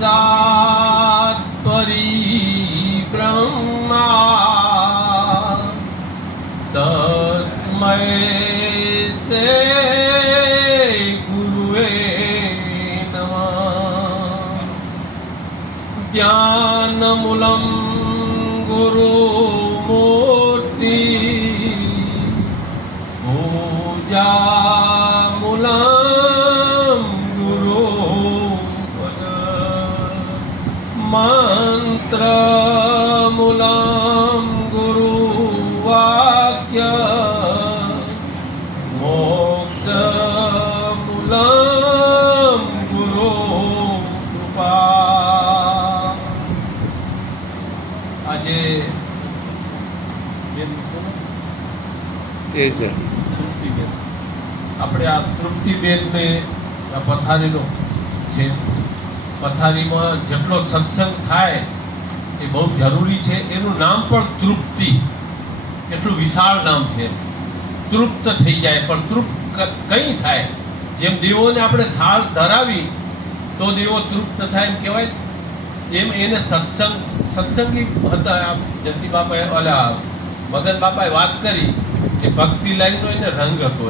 साक्षात् परिब्रह्मा तस्मै से गुरुवे नमः। ज्ञानमूलं गुरुमूर्ति पूजामूलं गुरुपद मंत्रमूलं गुरुवाक्य मोक्षमूलं गुरुकृपा। આજે આપણે આ તૃપ્તિબેનને પથારીનો છે, પથારીમાં જેટલો સત્સંગ થાય એ બહુ જરૂરી છે. એનું નામ પણ તૃપ્તિ, એટલું વિશાળ નામ છે. તૃપ્ત થઈ જાય, પણ તૃપ્ત કંઈ થાય. જેમ દેવોને આપણે થાળ ધરાવી તો દેવો તૃપ્ત થાય એમ કહેવાય, એમ એને સત્સંગી હતા. જયંતિ બાપાએ ઓલા મગન બાપાએ વાત કરી કે ભક્તિ લાઈનનો એને રંગ હતો,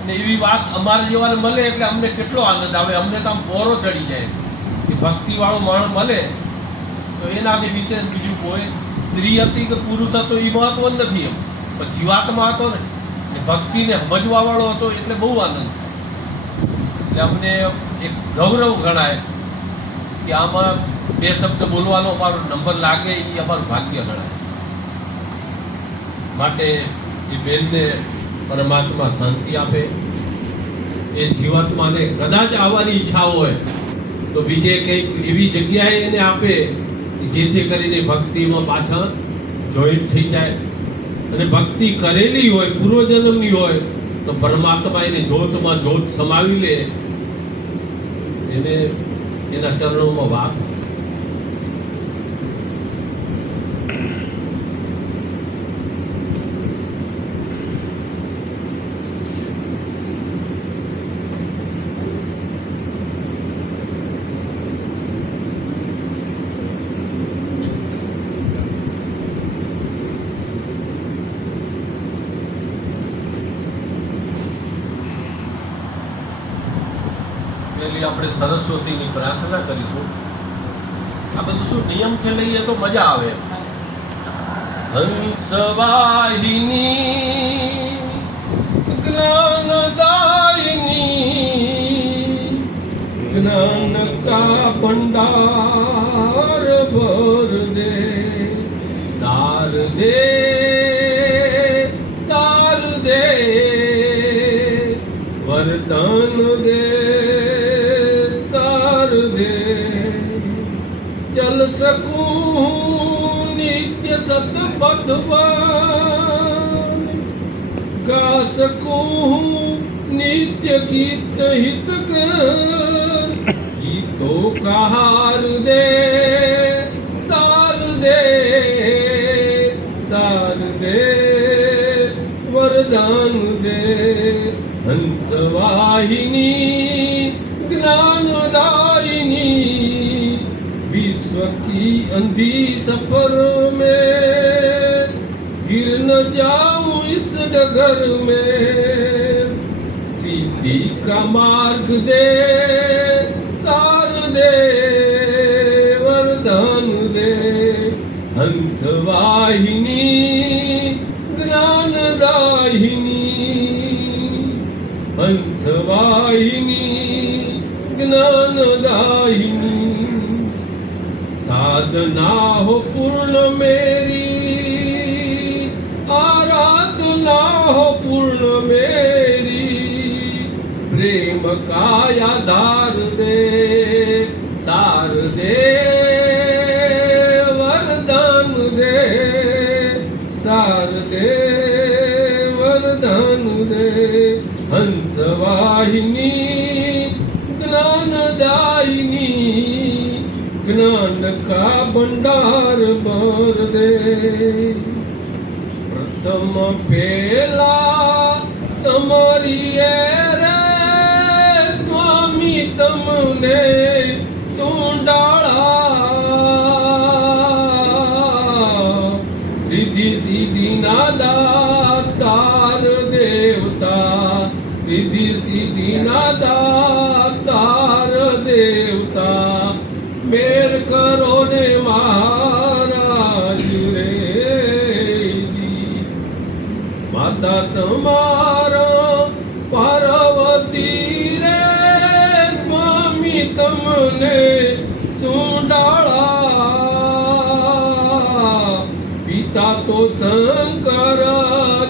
અને એવી વાત અમારા જેવાને મળે એટલે અમને કેટલો આનંદ આવે. અમને તો આમ પોરો ચડી જાય કે ભક્તિવાળો માણસ મળે તો એનાથી વિશેષ બીજું કોઈ સ્ત્રી હતી કે પુરુષ હતો એ મહત્વ નથી. એમ પણ જીવાત્મા હતો ને, એ ભક્તિને સમજવાવાળો હતો એટલે બહુ આનંદ થાય. એટલે અમને એક ગૌરવ ગણાય કે આમાં બે શબ્દ બોલવાનો અમારો નંબર લાગે, એ અમારું ભાગ્ય ગણાય. માટે એ બેનને પરમાત્મા શાંતિ આપે. એ જીવાત્માને કદાચ આવવાની ઈચ્છા હોય તો બીજે કંઈક એવી જગ્યાએ એને આપે જેથી કરીને ભક્તિમાં પાછા જોઈન્ટ થઈ જાય. અને ભક્તિ કરેલી હોય, પૂર્વજન્મની હોય તો પરમાત્મા એની જ્યોતમાં જ્યોત સમાવી લે, એને એના ચરણોમાં વાસ. આપણે સરસ્વતીની પ્રાર્થના કરીશું. આ બધું શું નિયમથી લઈએ તો મજા આવે. હંસવાહિની જ્ઞાનદાયિની જ્ઞાન કા ભંડાર ભર દે સાર દે સાર દે વરદાન દે चल सकूं नित्य सतपथवान गा सकूं नित्य गीत हित कर गीतो का हार दे सार दे सार दे वरदान दे हंसवाहिनी ज्ञानदायिनी विश्व की अंधी सफर में गिर न जाऊं इस डगर में सीधी का मार्ग दे सार दे वरदान दे हंसवाहिनी ज्ञानदायिनी हंसवाहिनी ज्ञानदायिनी साधना हो पूर्ण मेरी आराधना हो पूर्ण मेरी प्रेम का आधार दे सार दे वरदान दे सार दे वरदान दे हंसवाहिनी ज्ञानदायिनी ज्ञान का भंडार भर दे प्रथम पेला समरिए रे स्वामी तमने सुंडा ના દાતાર દેવતા, રિદ્ધિ સિદ્ધિ ના દાતાર દેવતા, મેર કરો ને મહારાજ રે. માતા તમારા પાર્વતી રે, સ્વામી તમને સુંડાળા. પિતા તો શંકર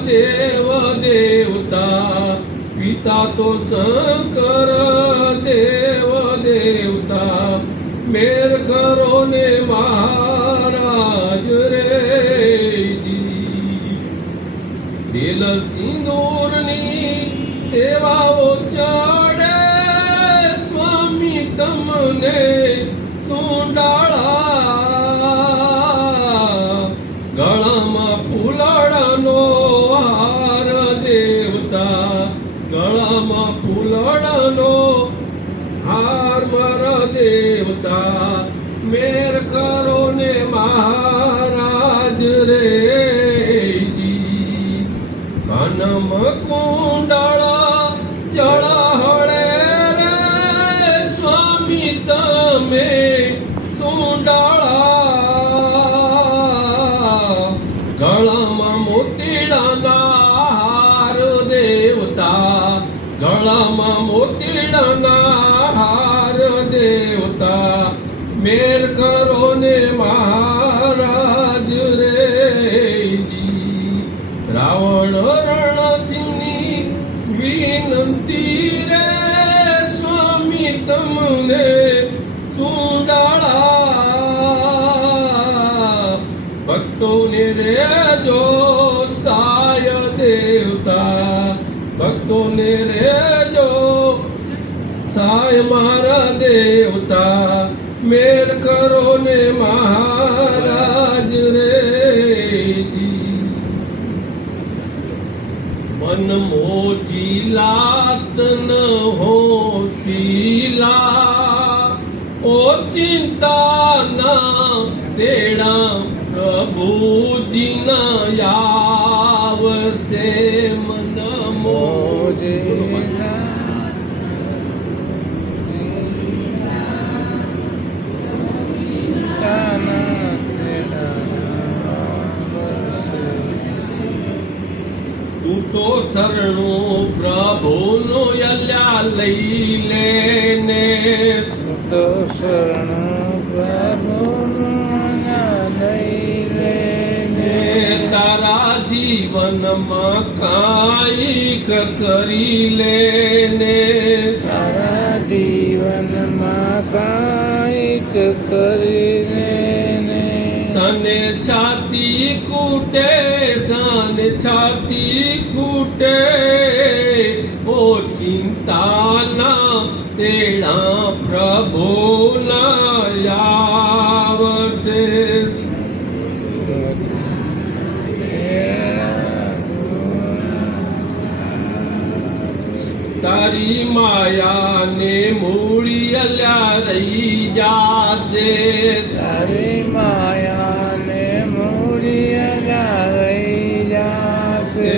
દેવ દેવતા, પિતા તો શંકર દેવ દેવતા, મેર કરો ને મહારાજ રે. તેલ સિંદૂરની સેવાઓ ચડે, સ્વામી તમને સુંડાળા. ગળામાં ફૂલડાનો હાર દેવતા, ગળામાં ફૂલડાનો હાર મારા દેવતા, મેર કરો ને મહારાજ રે. કાનમાં કુંડળ જળહળે રે, સ્વામી તમે સુંડાળા. ગળામાં મોતીડાના હાર દેવતા, ગળામાં મોતીડાના હાર દેવતા, મેર કરો ને મહારાજ રે. રાવણ રણસિંહની વિનંતી રે, સ્વામી તમને સુંડાળા. ભક્તોને રેજો સાય દેવતા, ભક્તોને રેજો સાય મારા દેવતા, મેર કરો ને મહારાજ રે. મન મોજીલાત ન હોશીલા, ઓ ચિંતા ના તેડા પ્રભુજી ના આવશે. મન મોજીલા તું તો શરણું પ્રભુનું યલ્યા લઈ લેને, તો શરણું પ્રભુનું લઈ લેને. તારા જીવનમાં કાંઈક કરી લેને, તારા જીવનમાં કાંઈક કરી લેને. સને છાતી કૂટે, સને છાતી કૂટે, ઓ ચિંતા ના તેડા પ્રભુ ના આવશે. તારી માયાને મૂળી અલ્યા રહી જાશે, તારી માયાને મૂળી અલ્યા રહી જાશે.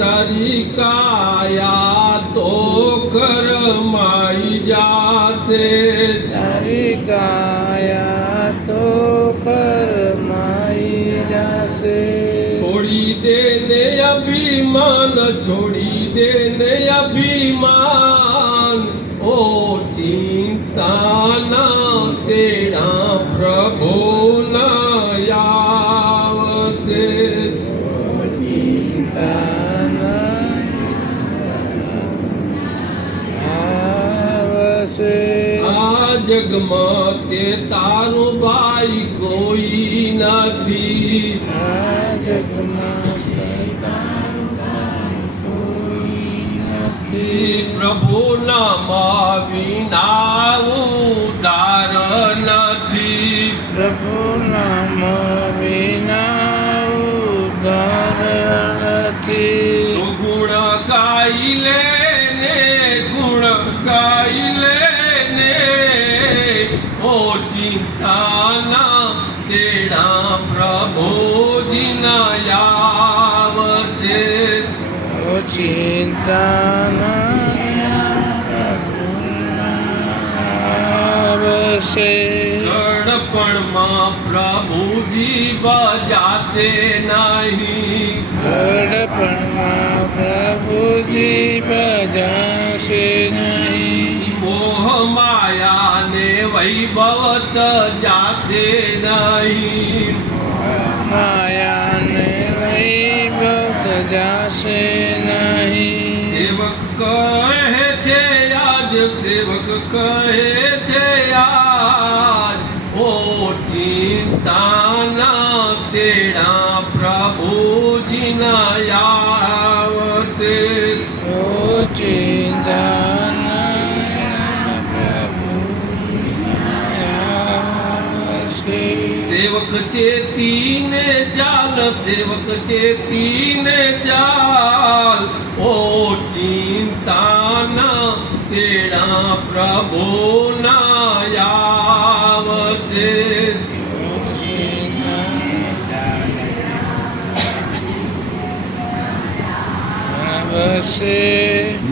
તારી કાયા તો કરમાઈ જાશે, તારી કાયા તો કરમાઈ જાશે. છોડી દેને અભિમાન, છોડી દેને અભિમાન, ઓ ચિંતા ના તેડા પ્રભુ ના આવશે. આ જગમાં તે તારું ભાઈ કોઈ નથી, આ જગમાં તારું ભાઈ કોઈ નથી. પ્રભુ નામ વિના ઉદ્ધાર નથી, પ્રભુ નામ વિના ઉદ્ધાર નથી. તું ગુણ ગાઈ લે ને, ગુણ ગાઈ લે ને, ઓ ચિંતા ના તેડા પ્રભુજી ના ચિંતા આવશે ગળપણમાં પ્રભુજી બજાશે નહીં, ગળપણમાં પ્રભુજી બજાશે નહીં, મોહ માયાને વૈભવ જાશે નહીં, માયાને વૈભવ જાશે નહીં. સેવક કહે છે આજ, સેવક કહે છે આજ, ઓ ચિંતાના તેડા પ્રભુજી ના આવશે. ઓ ચિંતા પ્રભુ આવશે. સેવક ચેતીને ચાલ, સેવક ચેતીને ચાલ, ઓ ચિંતાના તેડા પ્રભુ ના આવશે.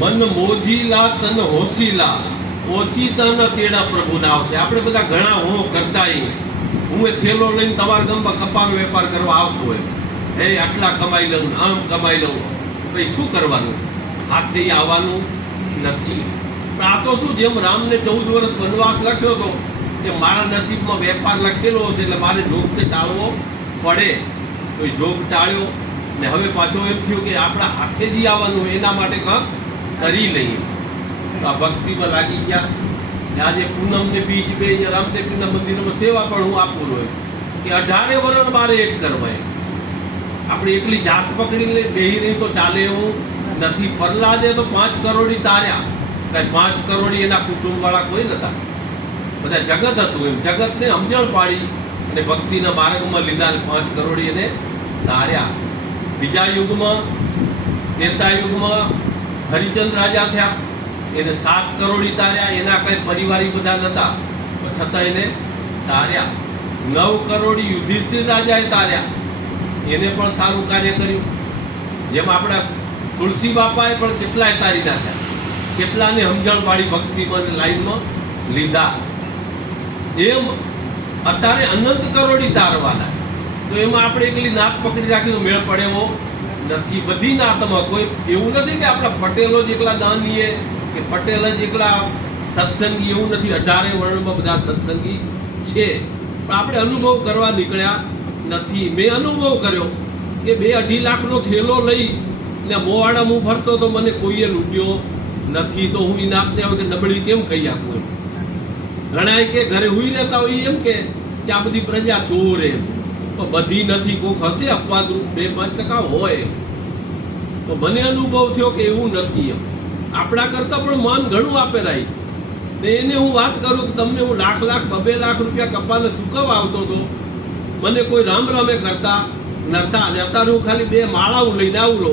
મન મોજીલા તન હોશીલા, ઓછી તન તેડા પ્રભુ ના આવશે. આપણે બધા ઘણા હો કરતા હું એ થેલો લઈને તમારા ગામમાં કપાનો વેપાર કરવા આવતો હોય, હે આટલા કમાઈ લઉં, આમ કમાઈ લઉં, પછી શું કરવાનું? હાથે આવવાનું નથી. પણ આ તો શું, જેમ રામને 14 વર્ષ વનવાસ લખ્યો હતો કે મારા નસીબમાં વેપાર લખેલો હશે એટલે મારે જોગને ટાળવો પડે, તો એ જોગ ટાળ્યો ને હવે પાછો એમ થયું કે આપણા હાથે જ આવવાનું, એના માટે કંઈક કરી લઈએ. તો આ ભક્તિમાં લાગી ગયા. ને આજે પૂનમને બીજ બે અહીંયા રામદેવપીરના મંદિરમાં સેવા પણ હું આપું રહ્યો કે 18 વર્ષ મારે એક કરવા. આપણે એકલી જાત પકડી લઈ બેહી રહી તો ચાલે એવું નથી. પ્રહલાદે તો 5 કરોડી તાર્યા, કાંઈ 5 કરોડી એના કુટુંબવાળા કોઈ નહોતા, બધા જગત હતું. એમ જગતને સમજણ પાડી અને ભક્તિના માર્ગમાં લીધા અને 5 કરોડી એને તાર્યા. બીજા યુગમાં, ત્રેતા યુગમાં હરિચંદ રાજા થયા, એને 7 કરોડી તાર્યા. એના કઈ પરિવારી બધા નહોતા, છતાં એને તાર્યા. 9 કરોડી યુધિષ્ઠિર રાજાએ તાર્યા, એને પણ સારું કાર્ય કર્યું. જેમ આપણા તુલસી બાપાએ પણ કેટલાય તારી નાખ્યા, કેટલાને સમજણ પાડી ભક્તિમાં લાઈનમાં લીધા. એમ અત્યારે અનંત કરોડી તારવાના. તો એમાં આપણે એકલી નાત પકડી રાખી તો મેળ પડે એવો નથી. બધી નાતમાં કોઈ એવું નથી કે આપણા પટેલો જ એકલા દાનીએ કે પટેલ જ એકલા સત્સંગી, એવું નથી. 18 વર્ણમાં બધા સત્સંગી છે, પણ આપણે અનુભવ કરવા નીકળ્યા નથી. મેં અનુભવ કર્યો કે 2-2.5 લાખનો થેલો લઈ ને મોવાડા હું ફરતો તો મને કોઈએ લૂંટ્યો નથી. તો હું એ નાતને હવે કે નબળી કેમ કહી આપું? એમ ઘણા કે ઘરે હુઈ રહેતા હોય એમ કે આ બધી પ્રજા ચોર એમ, પણ બધી નથી. કોઈક હશે અપવાદરૂપ 2-5% હોય. તો મને અનુભવ થયો કે એવું નથી. એમ આપણા કરતાં પણ મન ઘણું આપે રાઈ. ને એને હું વાત કરું કે તમને હું લાખ 2 લાખ રૂપિયા કપાને ચૂકવવા આવતો હતો, મને કોઈ રામ રામે કરતા નતા. અને અત્યારે હું ખાલી 2 માળાઓ લઈને આવલો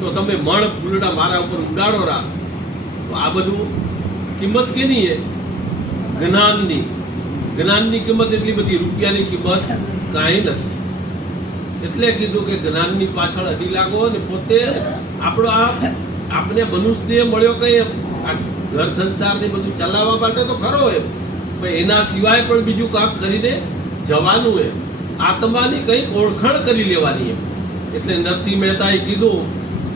તો તમે મણ ફૂલડા મારા ઉપર ઉડાડો રા. તો આ બધું કિંમત કેની છે? જ્ઞાનની. જ્ઞાનની કિંમત એટલી બધી, રૂપિયાની કિંમત કાંઈ નથી. એટલે કીધું કે જ્ઞાનની પાછળ 2.5 લાખ ને પોતે આપણો આપણે મનુષ્યને મળ્યો કઈ આ ઘર સંસારને બધું ચલાવવા માટે તો ખરો એમ, પણ એના સિવાય પણ બીજું કામ કરીને જવાનું એમ. આત્માની કંઈક ઓળખાણ કરી લેવાની એમ. એટલે નરસિંહ મહેતાએ કીધું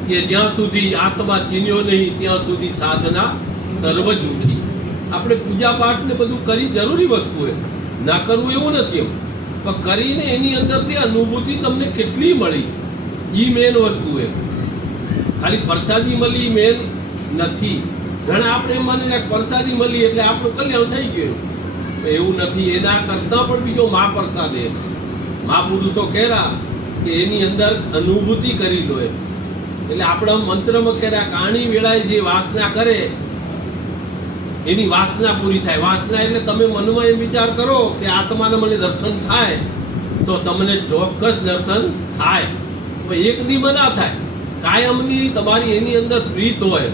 કે જ્યાં સુધી આત્મા ચીન્યો નહીં ત્યાં સુધી સાધના સર્વ જૂઠી. આપણે પૂજા પાઠ ને બધું કરી જરૂરી વસ્તુ એ ના કરવું એવું નથી એમ, પણ કરીને એની અંદરથી અનુભૂતિ તમને કેટલી મળી એ મેન વસ્તુ એ. ખાલી પ્રસાદી મળી મેન નથી. ઘણા આપણે એમ માની રહ્યા પ્રસાદી મળી એટલે આપણું કલ્યાણ થઈ ગયું, એવું નથી. એના કરતાં પણ બીજો મહાપ્રસાદ એ મહાપુરુષો કહેરા કે એની અંદર અનુભૂતિ કરી લો એમ. એટલે આપણા મંત્રમાં કહેરા કાણી વેળાએ જે વાસના કરે એની વાસના પૂરી થાય. વાસના એટલે તમે મનમાં એમ વિચાર કરો કે આત્માને મને દર્શન થાય તો તમને ચોક્કસ દર્શન થાય. પણ એક દીમાં ના થાય. કાયમની તમારી એની અંદર પ્રીત હોય,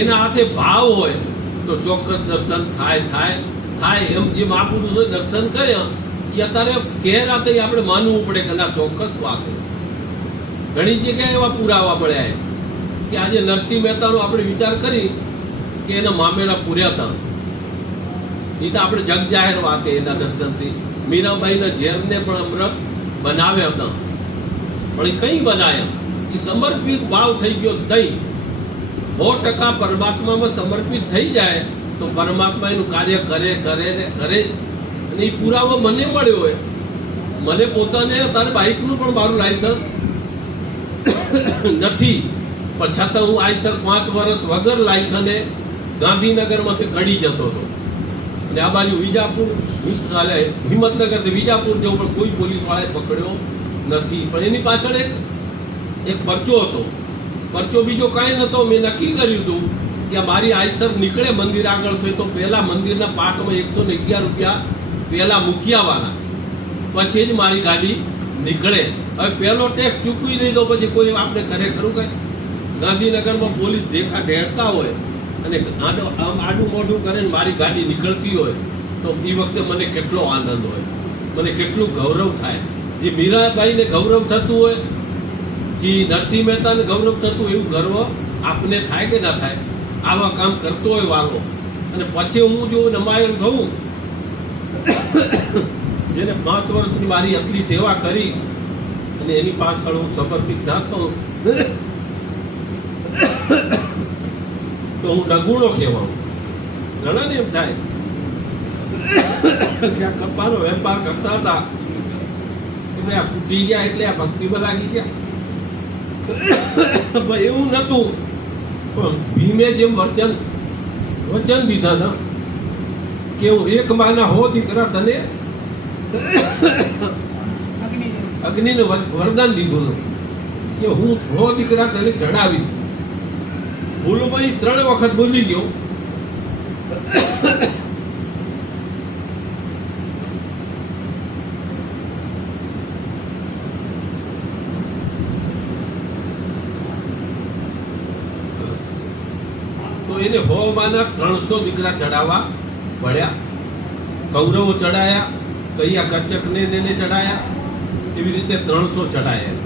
એના હાથે ભાવ હોય તો ચોક્કસ દર્શન થાય. એમ જે મહાપુરુષોએ દર્શન કર્યા એ અત્યારે કહેરાતે આપણે માનવું પડે કે ના ચોક્કસ વાત. ઘણી જગ્યાએ એવા પુરાવા મળ્યા કે આજે નરસિંહ મહેતાનો આપણે વિચાર કરી કે એના મામેરા પૂર્યા હતા. એ તો આપણે જગ જાહેર વાત એના દર્શનથી. મીરાબાઈના ઝેરને પણ અમૃત બનાવ્યા હતા, પણ એ કઈ બનાવ્યા? એ સમર્પિત ભાવ થઈ ગયો. દહીં 100% પરમાત્મામાં સમર્પિત થઈ જાય તો પરમાત્મા એનું કાર્ય કરે કરે ને કરે. અને એ પુરાવો મને મળ્યો હોય. મને પોતાને તારે બાઇકનું પણ મારું લાયસન્સ નથી, પણ છતાં હું આઈસર 5 વર્ષ વગર લાયસન્સે ગાંધીનગરમાંથી ગળી જતો હતો. અને આ બાજુ વિજાપુર હિંમતનગરથી વિજાપુર જવું, પણ કોઈ પોલીસ વાળાએ પકડ્યો નથી. પણ એની પાછળ એક પરચો હતો. પરચો બીજો કાંઈ નહોતો. મેં નક્કી કર્યું હતું કે મારી આઈસર નીકળે મંદિર આગળ થઈ તો પહેલાં મંદિરના પાટમાં 111 રૂપિયા પહેલાં મૂકી આવવાના, પછી જ મારી ગાડી નીકળે. હવે પહેલો ટેક્સ ચૂકવી દઈ તો પછી કોઈ આપણે ખરેખરું કંઈ. ગાંધીનગરમાં પોલીસ ઢેરતા હોય અને આડું મોઢું કરે ને મારી ગાડી નીકળતી હોય તો એ વખતે મને કેટલો આનંદ હોય, મને કેટલું ગૌરવ થાય. જે મીરાબાઈને ગૌરવ થતું હોય, જે નરસિંહ મહેતાને ગૌરવ થતું એવું ગર્વ આપને થાય કે ના થાય? આવા કામ કરતો હોય વાલો. અને પછી હું જો નમાયેલ થઉં, જેને 5 વર્ષની મારી આટલી સેવા કરી અને એની પાછળ હું સમર્પિત ના થઉં તો હું નગુણો કહેવાઉં. ઘણાને એમ થાય કે આ કપાનો વેપાર કરતા હતા એટલે આ ફૂટી ગયા એટલે આ ભક્તિમાં લાગી ગયા. પણ એવું નહોતું. પણ ભીમે જેમ વચન દીધા હતા કે હું 1 માના હો દીકરા તને અગ્નિને વરદાન દીધું કે હું હો દીકરા તને ચડાવીશ. બોલો ભાઈ 3 વખત બોલી ગયો. તો એને હોવાના 300 દીકરા ચડાવવા પડ્યા. કૌરવો ચડાયા, કૈયા કચકને એને ચડાયા, એવી રીતે 300 ચડાયા.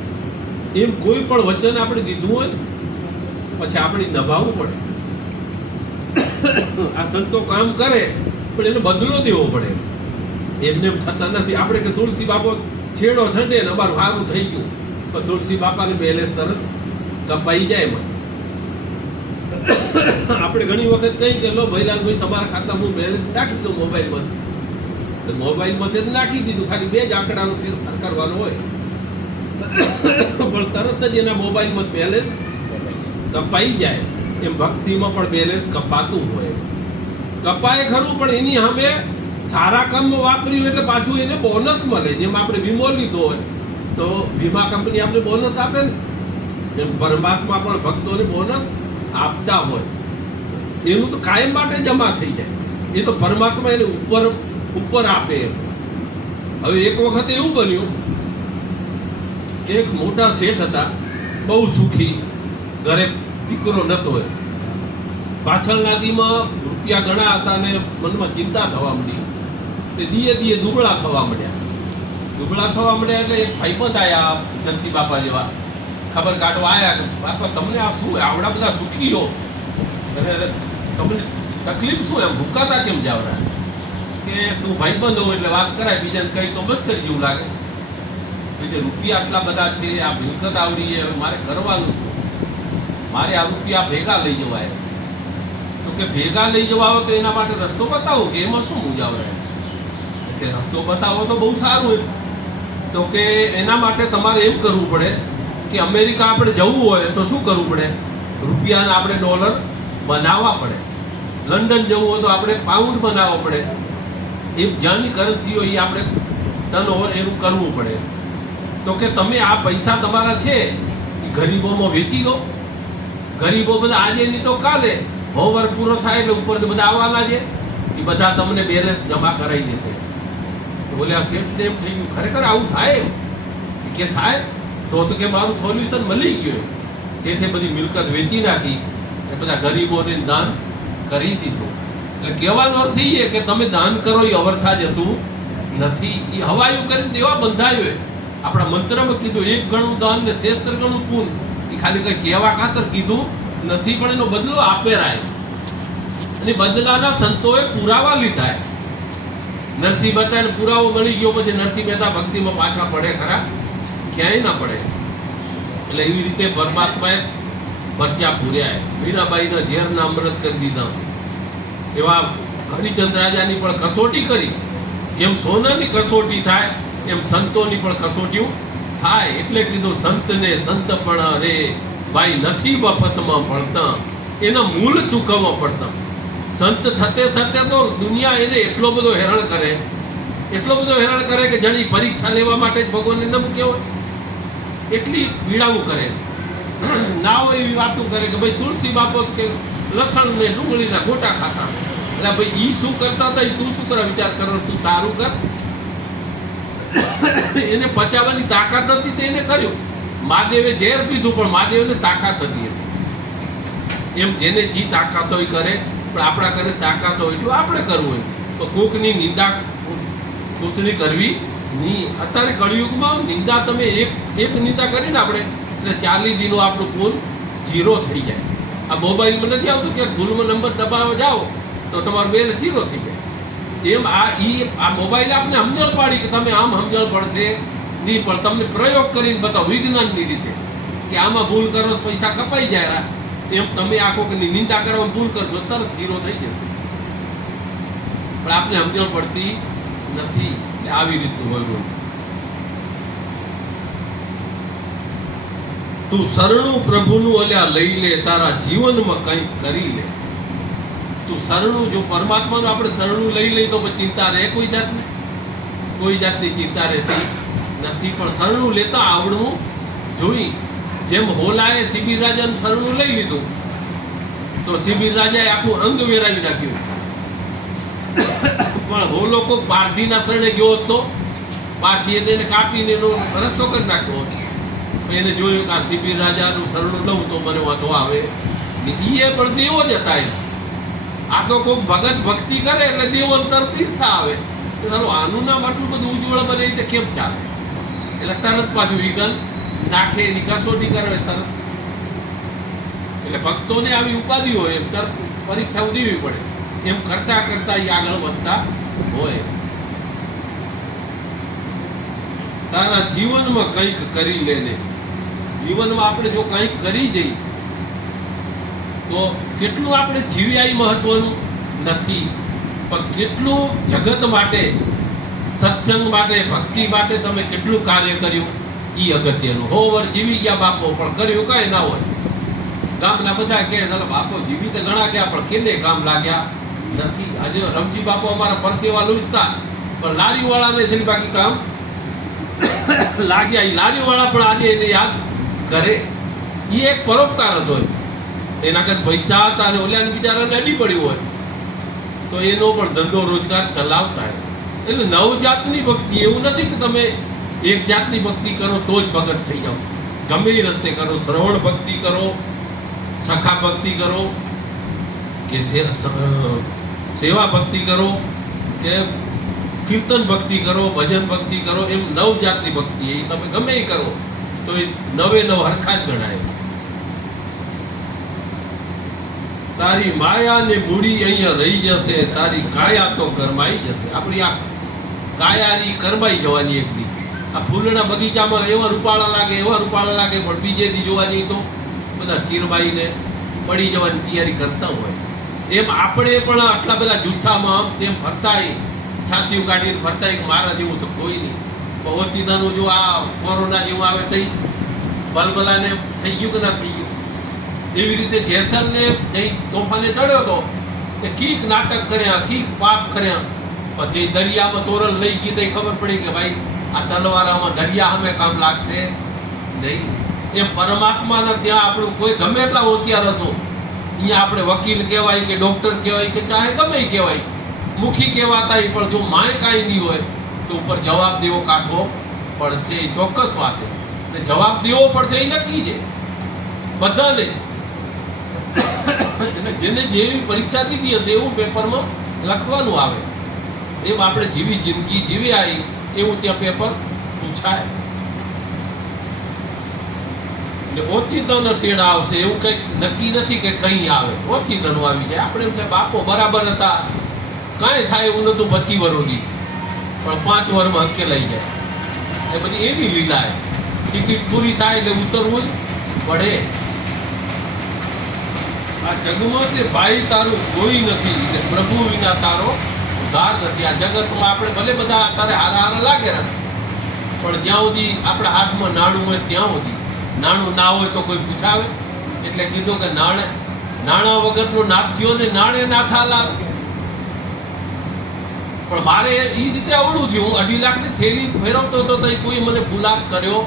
એમ કોઈ પણ વચન આપણે દીધું હોય પછી આપણે નિભાવવું પડે. આ સંતો કામ કરે પણ એનો બદલો દેવો પડે. એમને થતા નથી. આપણે કે તુલસી બાપો છેડો ઠંડે ને અમારું સારું થઈ ગયું, પણ તુલસી બાપાની બેલેન્સ તરત કપાઈ જાય એમાં. આપણે ઘણી વખત કહી કે લો ભૈલાલભાઈ તમારા ખાતામાં હું બેલેન્સ નાખી દઉં મોબાઈલમાં. મોબાઈલમાંથી જ નાખી દીધું, ખાલી 2 જ આંકડાનો ફેરફાર કરવાનો હોય, પણ તરત જ એના મોબાઈલમાં બેલેન્સ કપાઈ જાય. એમ ભક્તિમાં પણ બેલેન્સ કપાતું હોય. કપાય ખરું, પણ એની સામે સારા કામ વાપર્યું એટલે પાછું એને બોનસ મળે. જેમ આપણે વીમો લીધો હોય તો વીમા કંપની આપણે બોનસ આપે ને, એમ પરમાત્મા પણ ભક્તોને બોનસ આપતા હોય. એનું તો કાયમ માટે જમા થઈ જાય. એ તો પરમાત્મા એને ઉપર આપે. હવે એક વખત એવું બન્યું કે એક મોટા શેઠ હતા, બહુ સુખી, ઘરે દીકરો નતો હોય. પાછળના દીમાં રૂપિયા ઘણા હતા અને મનમાં ચિંતા થવા માંડી. તે દીએ દુબળા થવા માંડ્યા. એટલે એક ભાઈબંધ આવ્યા જંતી બાપા જેવા, ખબર કાઢવા આવ્યા કે બાપા તમને આ શું આવડા બધા સુખી હો અને તમને તકલીફ શું? એમ ભૂકાતા કેમ જાવરા? કે તું ભાઈબંધ હો એટલે વાત કરાય, બીજાને કહી તો બસ કરી જેવું લાગે. એટલે રૂપિયા આટલા બધા છે, આ મિલકત આવડી છે, હવે મારે કરવાનું શું? મારે આ રૂપિયા ભેગા લઈ જવાય. તો કે ભેગા લઈ જવા હોય તો એના માટે રસ્તો બતાવો કે એમાં શું મૂંઝાવરા? કે રસ્તો બતાવો તો બહુ સારું. તો કે એના માટે તમારે એવું કરવું પડે કે અમેરિકા આપણે જવું હોય તો શું કરવું પડે? રૂપિયાને આપણે ડોલર બનાવવા પડે. લંડન જવું હોય તો આપણે પાઉન્ડ બનાવવો પડે. એ જ્યાંની કરન્સી હોય એ આપણે ટર્નઓવર એનું કરવું પડે. તો કે તમે આ પૈસા તમારા છે એ ગરીબોમાં વેચી દો. ગરીબો બધા આજે નહીં તો કાલે હોવર પૂરો થાય એટલે ઉપરથી બધા આવવાના છે, એ બધા તમને બેલેન્સ જમા કરાવી દેશે. બોલે આ શેઠને એમ થઈ ગયું, ખરેખર આવું થાય? એમ કે થાય તો કે મારું સોલ્યુશન મળી ગયું. શેઠે બધી મિલકત વેચી નાખી એ બધા ગરીબોને દાન કરી દીધું. એટલે કહેવાનો અર્થ એ કે તમે દાન કરો એ અવર્થા જતું નથી. એ હવાયું કરીને દેવા બંધાયું. આપણા મંત્રમાં કીધું 1 ગણું દાન ને 16 ગણું પૂન. એ ખાલી કંઈ કહેવા ખાતર કીધું નથી, પણ એનો બદલો આપે રાય. અને બદલાના સંતોએ પુરાવા લીધા. નરસિંહ મહેતાને પુરાવો મળી ગયો, પછી નરસિંહ મહેતા ભક્તિમાં પાછા પડે ખરા? ક્યાંય ના પડે. એટલે એવી રીતે પરમાત્માએ પરચા પૂર્યા. મીરાબાઈને ઝેરના અમૃત કરી દીધા. એવા હરિચંદ્ર રાજાની પણ કસોટી કરી. જેમ સોનાની કસોટી થાય એમ સંતોની પણ કસોટીઓ થાય. એટલે કીધું સંતને સંત પણ રે ભાઈ નથી મફતમાં ભણતા, એના મૂળ ચૂકવવા પડતા. સંત થતે થતે તો દુનિયા એને એટલો બધો હેરાન કરે, એટલો બધો હેરાન કરે કે જાણી પરીક્ષા લેવા માટે જ ભગવાનને ન મૂક્યો હોય એટલી પીડાવું કરે. ના હોય એવી વાતો કરે કે ભાઈ તુલસી બાપો કે લસણ ને ડુંગળીના ગોટા ખાતા. એટલે ભાઈ ઈ શું કરતા હતા, ઈ તું શું કરવા વિચાર કરો? તું તારું કર. એને પચાવવાની તાકાત હતી તે એને કર્યું. મહાદેવે ઝેર પીધું, પણ મહાદેવને તાકાત હતી. એમ જેને જી તાકાત હોય કરે, પણ આપણા ઘરે તાકાત હોય એટલું આપણે કરવું હોય. તો કોકની નિંદા કુસણી કરવી નહીં. અત્યારે કળિયુગમાં નિંદા તમે એક નિંદા કરીને આપણે એટલે 40 દિનો આપણું કુલ 0 થઈ જાય. આ મોબાઈલમાં નથી આવતું કે ભૂલમાં નંબર દબાવવા જાઓ તો તમારું બેલ 0 થઈ જાય. એમ આ મોબાઈલ આપને સમજણ પાડી કે તમે આમ સમજણ પડશે નહીં, પણ તમને પ્રયોગ કરીને બતાવો વિજ્ઞાનની રીતે કે આમાં ભૂલ કરો તો પૈસા કપાઈ જાય. એમ તમે આખો કે નિંદા કરવામાં ભૂલ કરશો તરત 0 થઈ જશે. પણ આપને સમજણ પડતી નથી. આવી રીતનું હોય. તું શરણું પ્રભુનું અલ્યા લઈ લે, તારા જીવનમાં કંઈક કરી લે. તું શરણું જો પરમાત્માનું આપણે શરણું લઈ લઈ તો ચિંતા રહે કોઈ જાતની? કોઈ જાતની ચિંતા રહેતી નથી. પણ શરણું લેતા આવડવું જોઈ. જેમ હોલાએ શિબિર રાજાનું શરણું લઈ લીધું તો શિબિર રાજાએ આખું અંગ વેરાવી નાખ્યું. પણ હોલો કોઈ પારધીના શરણે ગયો હતો, પારધીએ તેને કાપીને એનો રસ્તો કરી નાખ્યો હતો. એને જોયું કે આ શિબિર રાજાનું શરણું લઉં તો મને વાંધો આવે. એ પણ દેવો જ હતા. આ તો કોઈ ભગત ભક્તિ કરે એટલે દેવો તરત ઈચ્છા આવે. ચાલો આનું નામ આટલું બધું ઉજ્જવળ બને રીતે કેમ ચાલે? એટલે તરત પાછું વિઘન નાખે, એની કસોટી કરે તરત. એટલે ભક્તોને આવી ઉપાધિ હોય એમ તરત પરીક્ષાઓ દેવી પડે. એમ કરતા કરતા એ આગળ વધતા હોય. તારા જીવનમાં કંઈક કરી લેને. જીવનમાં આપણે જો કંઈક કરી જઈએ તો કેટલું આપણે જીવ્યા એ મહત્વનું નથી, પણ કેટલું જગત માટે, સત્સંગ માટે, ભક્તિ માટે તમે કેટલું કાર્ય કર્યું એ અગત્યનું. હોવર જીવી ગયા બાપો, પણ કર્યું કાંઈ ના હોય. ગામના બધા કહે ચાલો બાપો જીવી તો ઘણા ગયા, પણ કેને કામ લાગ્યા નથી. આજે રમજી બાપુ અમારા પરસેવા લૂંટતા, પણ લારીવાળાને છે ને બાકી કામ લાગ્યા. એ લારીવાળા પણ આજે એને યાદ કરે. એ એક પરોપકાર હતો. એના કરતા પૈસા હતા અને ઓલ્યાને બિચારાને અડી પડ્યું હોય તો એનો પણ ધંધો રોજગાર ચલાવતા. એટલે 9 જાતની ભક્તિ. એવું નથી કે તમે એક જાતની ભક્તિ કરો તો જ ભગત થઈ જાઓ. ગમે એ રસ્તે કરો. શ્રવણ ભક્તિ કરો, સખા ભક્તિ કરો, કે સેવા ભક્તિ કરો, કે કીર્તન ભક્તિ કરો, ભજન ભક્તિ કરો. એમ 9 જાતની ભક્તિ. એ તમે ગમે એ કરો તો એ 9 હરખા જ ગણાય. તારી માયા ને મૂડી અહીંયા રહી જશે, તારી કાયા તો કરમાઈ જશે. આપણી આ કાયાની કરમાઈ જવાની એક દી. આ ફૂલના બગીચામાં એવા રૂપાળા લાગે, એવા રૂપાળા લાગે, પણ બીજે દી જોવા જઈએ તો બધા ચીરબાઈને પડી જવાની તૈયારી કરતા હોય. એમ આપણે પણ આટલા બધા જુસ્સામાં આમ તેમ ફરતાય, છાતીઓ કાઢીને ફરતાય કે મારા જેવું તો કોઈ નહીં. ઓચિતાનું જો આ કોરોના જેવું આવે થઈ ભલભલાને થઈ ગયું કે ના થઈ ગયું. એવી રીતે જેસલને જઈ તોફાને ચડ્યો હતો કે કીક નાટક કર્યા, કીક પાપ કર્યા. પછી દરિયામાં તોરલ લઈ ગઈ તો ખબર પડી કે ભાઈ આ તલવારામાં દરિયા સામે કામ લાગશે નહીં. એમ પરમાત્માના ત્યાં આપણું કોઈ ગમે એટલા હોશિયાર હશો, અહીંયા આપણે વકીલ કહેવાય કે ડૉક્ટર કહેવાય કે ચાહે ગમે કહેવાય, મુખી કહેવાતા, પણ જો માય કાંઈ નહીં હોય તો ઉપર જવાબ દેવો કાઢવો પડશે. એ ચોક્કસ વાત છે. જવાબ દેવો પડશે એ નક્કી છે બધાને. એટલે જેને જેવી પરીક્ષા દીધી હશે એવું પેપરમાં લખવાનું આવે. એમ આપણે જેવી જિંદગી જીવી આવી એવું ત્યાં પેપર પૂછાય. એટલે ઓચિંતાના તેડા આવશે એવું કંઈક નક્કી નથી કે કંઈ આવે, ઓચિંતાનું આવી જાય. આપણે એમ થાય બાપો બરાબર હતા, કાંઈ થાય એવું નહોતું 25 વર્ષની, પણ 5 વર્ષમાં હકેલાઈ જાય. એ બધી એની લીલા. ટિકિટ પૂરી થાય એટલે ઉતરવું જ પડે. આ જગમાં તે ભાઈ તારું કોઈ નથી ને પ્રભુ વિના તારો ઉદ્ધાર નથી. આ જગતમાં આપણે ભલે બધા તારે હારા હારા લાગે ને, પણ જ્યાં સુધી આપણા હાથમાં નાણું હોય ત્યાં સુધી, નાણું ના હોય તો કોઈ પૂછાવે. એટલે કીધું કે નાણાં વગરનો નાથ્યો ને નાણે નાથા લાગ. પણ મારે એ રીતે અવળું થયું. હું 2.5 લાખની થેલી ફેરવતો હતો તો કોઈ મને ફુલાર કર્યો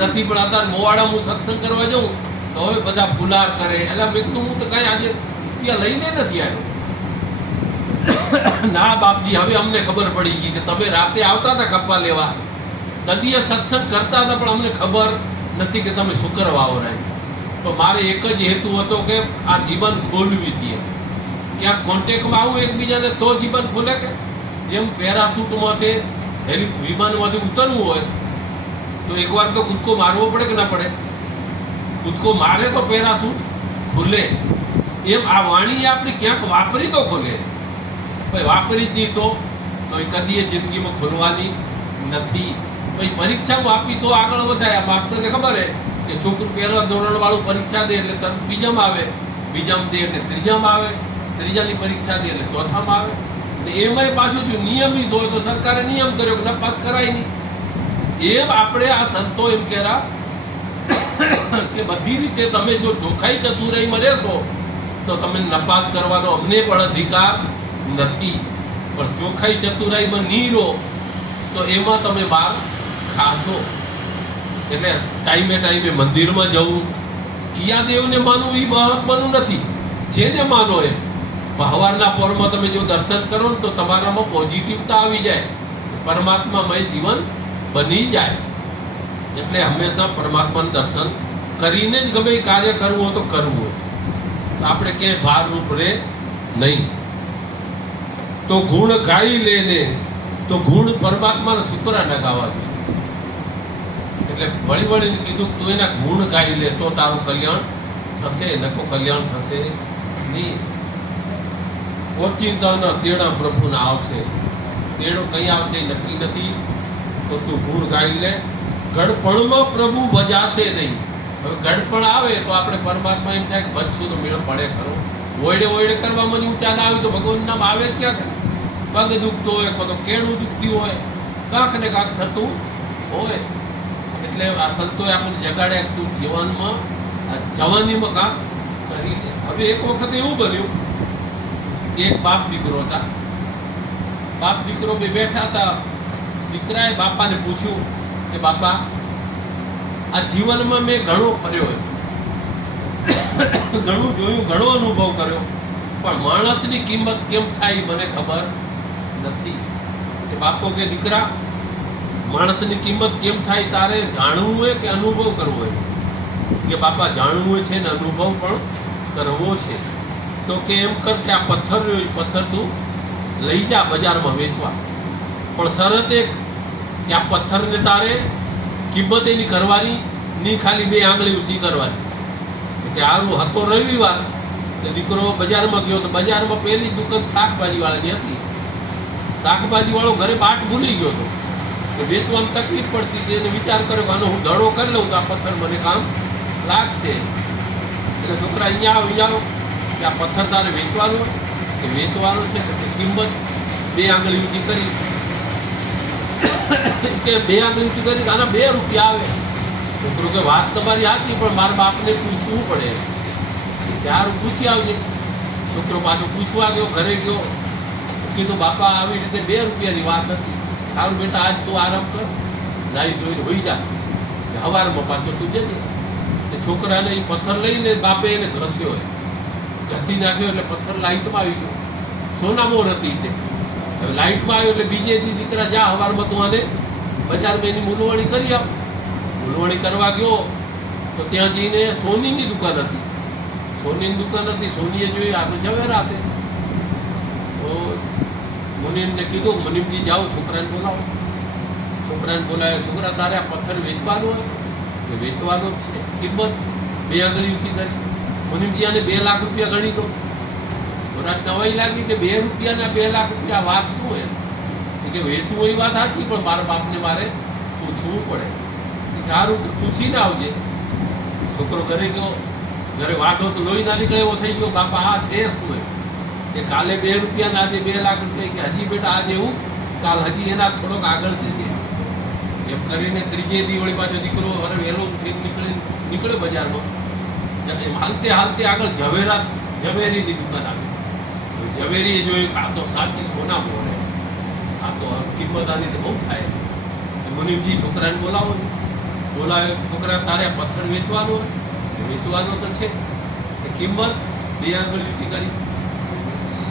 નથી. પણ અત્યારે મોવાડા હું સત્સંગ કરવા જાઉં તો હવે બધા ફુલાર કરે. એટલે મેં કીધું હું તો કાંઈ આજે રૂપિયા લઈને નથી આવ્યો. ના બાપજી, હવે અમને ખબર પડી ગઈ કે તમે રાતે આવતા હતા કપ્પા લેવા, નદીએ સત્સંગ કરતા હતા, પણ અમને ખબર નથી કે તમે શું કરવા આવો રહ્યા. તો મારે એક જ હેતુ હતો કે આ જીવન ખોલવી હતી. ક્યાંક કોન્ટેક્ટમાં આવું એકબીજાને તો જીવન ખોલે. કે જેમ પેરાશૂટમાંથી વિમાનમાંથી ઉતરવું હોય તો એકવાર તો કૂદકો મારવો પડે કે ના પડે? કૂદકો મારે તો પેરાશૂટ ખુલે. એમ આ વાણી આપણી ક્યાંક વાપરી તો ખોલે, ભાઈ વાપરી જ નહીં તો કદી જિંદગીમાં ખોલવાની નથી. પછી પરીક્ષા આપી તો આગળ વધાય. માસ્ટરને ખબર હે કે છોકરું પહેલા ધોરણવાળું પરીક્ષા દે એટલે તરત બીજામાં આવે, બીજામાં દે એટલે ત્રીજામાં આવે, ત્રીજાની પરીક્ષા દે એટલે ચોથામાં આવે. ને એમાંય પાછું જો નિયમિત હોય તો સરકારે નિયમ કર્યો કે નપાસ કરાય નહીં. એમ આપણે આ સંતો એમ કહેરા કે બધી રીતે તમે જો ચોખ્ખાઈ ચતુરાઈમાં રહેશો તો તમે નપાસ કરવાનો અમને પણ અધિકાર નથી. પણ ચોખ્ખાઈ ચતુરાઈમાં નહીં રહો તો એમાં તમે બહાર ખાશો. એટલે ટાઈમે મંદિરમાં જવું, કિયા દેવને માનવું એ મહત્વનું નથી, જેને માનો એ. સવારના પહોરમાં તમે જો દર્શન કરો ને તો તમારામાં પોઝિટિવતા આવી જાય, પરમાત્મામય જીવન બની જાય. એટલે હંમેશા પરમાત્માનું દર્શન કરીને જ ગમે એ કાર્ય કરવું હોય તો કરવું હોય. તો આપણે ક્યાંય ભારરૂપ રહે નહીં. તો ગુણ ગાઈ લેને, તો ગુણ પરમાત્માને શુક્રાના ગાવા જોઈએ. એટલે વળી કીધું તું એના ગુણ ગાઈ લે તો તારું કલ્યાણ થશે, નકો કલ્યાણ થશે નહીં. ઓચિંતાના તેડા પ્રભુના આવશે. તેડો કઈ આવશે નક્કી નથી. તો તું ગુણ ગાઈ લે. ગડપણમાં પ્રભુ ભજાશે નહીં. હવે ગડપણ આવે તો આપણે પરમાત્મા એમ થાય કે ભજશું તો મેળ પડે ખરો. ઓયડે કરવામાં ઊંચા ના આવે તો ભગવાન નામ આવે જ ક્યાં? પગ દુખતો હોય, તો કેળું દુખતી હોય, કાંક ને કાંક થતું હોય. એટલે આ સંતોએ આપણને જગાડે તું જીવનમાં જવાનીમાં કાંક કરી દે. હવે એક વખત એવું બન્યું, એક બાપ દીકરો હતા. બાપ દીકરો બે બેઠા હતા. દીકરાએ બાપાને પૂછ્યું કે બાપા, આ જીવનમાં મેં ઘણો ફર્યો, ઘણું જોયું, ઘણો અનુભવ કર્યો, પણ માણસની કિંમત કેમ થાય મને ખબર નથી. કે બાપો કે દીકરા, માણસની કિંમત કેમ થાય તારે જાણવું હોય કે અનુભવ કરવો હોય? કે બાપા જાણવું હોય છે ને અનુભવ પણ કરવો છે. તો કે એમ કર કે આ પથ્થર તું લઈ જા બજારમાં વેચવા, પણ શરત એક કે આ પથ્થરને તારે કિંમત એની કરવાની નહીં, ખાલી 2 આંગળી ઊંચી કરવાની. કે આવું હતો રવિવાર, તો દીકરો બજારમાં ગયો તો બજારમાં પહેલી દુકાન શાકભાજીવાળાની હતી. શાકભાજીવાળો ઘરે બાટ ભૂલી ગયો હતો કે વેચવામાં તકલીફ પડતી હતી. એને વિચાર કર્યો કે આનો હું દડો કરી લઉં તો આ પથ્થર મને કામ લાગશે. એટલે છોકરા અહીંયા આવો કે આ પથ્થર તારે વેચવાનો કે વેચવાનો છે, કિંમત 2 આંગળી ઊંચી કરી. કે 2 આંગળી ઊંચી કરી આના 2 રૂપિયા આવે. છોકરો કે વાત તમારી સાચી, પણ મારા બાપને પૂછવું પડે. ત્યારે પૂછી આવજે. છોકરો પાછો પૂછવા ગયો, ઘરે ગયો. કીધું બાપા આવી રીતે 2 રૂપિયાની વાત હતી. સારું બેટા, આજ તું આરામ કર, નાઈ ધોઈને હોઈ જા, સવારમાં પાછો તું જજે. છોકરાને એ પથ્થર લઈને બાપે એને ઘસ્યો, ઘસી નાખ્યો એટલે પથ્થર લાઇટમાં આવી ગયો. સોનામોર હતી તે. હવે લાઇટમાં આવ્યો એટલે બીજે દીકરા જા સવારમાં તું આને બજારમાં એની મૂલવણી કરી આપ. મૂલવણી કરવા ગયો તો ત્યાં જઈને સોનીની દુકાન હતી. સોનીએ જોઈ આ તો ઝવેરાત. તો મુનિમને કીધું, મુનિમજી જાઓ છોકરાને બોલાવો. છોકરાને બોલાવ્યો. છોકરા તારે આ પથ્થર વેચવાનો હોય? એ વેચવાનો જ છે. કિંમત 2 આંગળી ઊંચી કરી. મુનિમજી આને 2 લાખ રૂપિયા ગણી દો. થોડાક નવાઈ લાગી કે 2 રૂપિયાના 2 લાખ રૂપિયા વાત શું એમ કે વેચવું એ વાત સાચી, પણ મારા બાપને મારે પૂછવું પડે. સારું પૂછીને આવજે. છોકરો ઘરે ગયો, ઘરે વાઢો તો લોહી ના નીકળે એવો થઈ ગયો. બાપા આ છે શું એમ કે કાલે 2 રૂપિયાના આજે 2 લાખ રૂપિયા, કે હજી બેટા આજે એવું, કાલ હજી એના થોડોક આગળ જઈએ એમ કરીને ત્રીજે દી પાછો દીકરો હવે વહેલો નીકળે બજારમાં. હાલતે હાલતે આગળ ઝવેરીની દુકાન આવી. ઝવેરીએ જોયું આ તો સાચી સોના મોડે, આ તો કિંમત આની તો બહુ થાય. મુનિમજી છોકરાને બોલાવે. છોકરા તારે પથ્થર વેચવાનો હોય, વેચવાનો તો છે. કિંમત 2 આંગળી ઊંચી કરી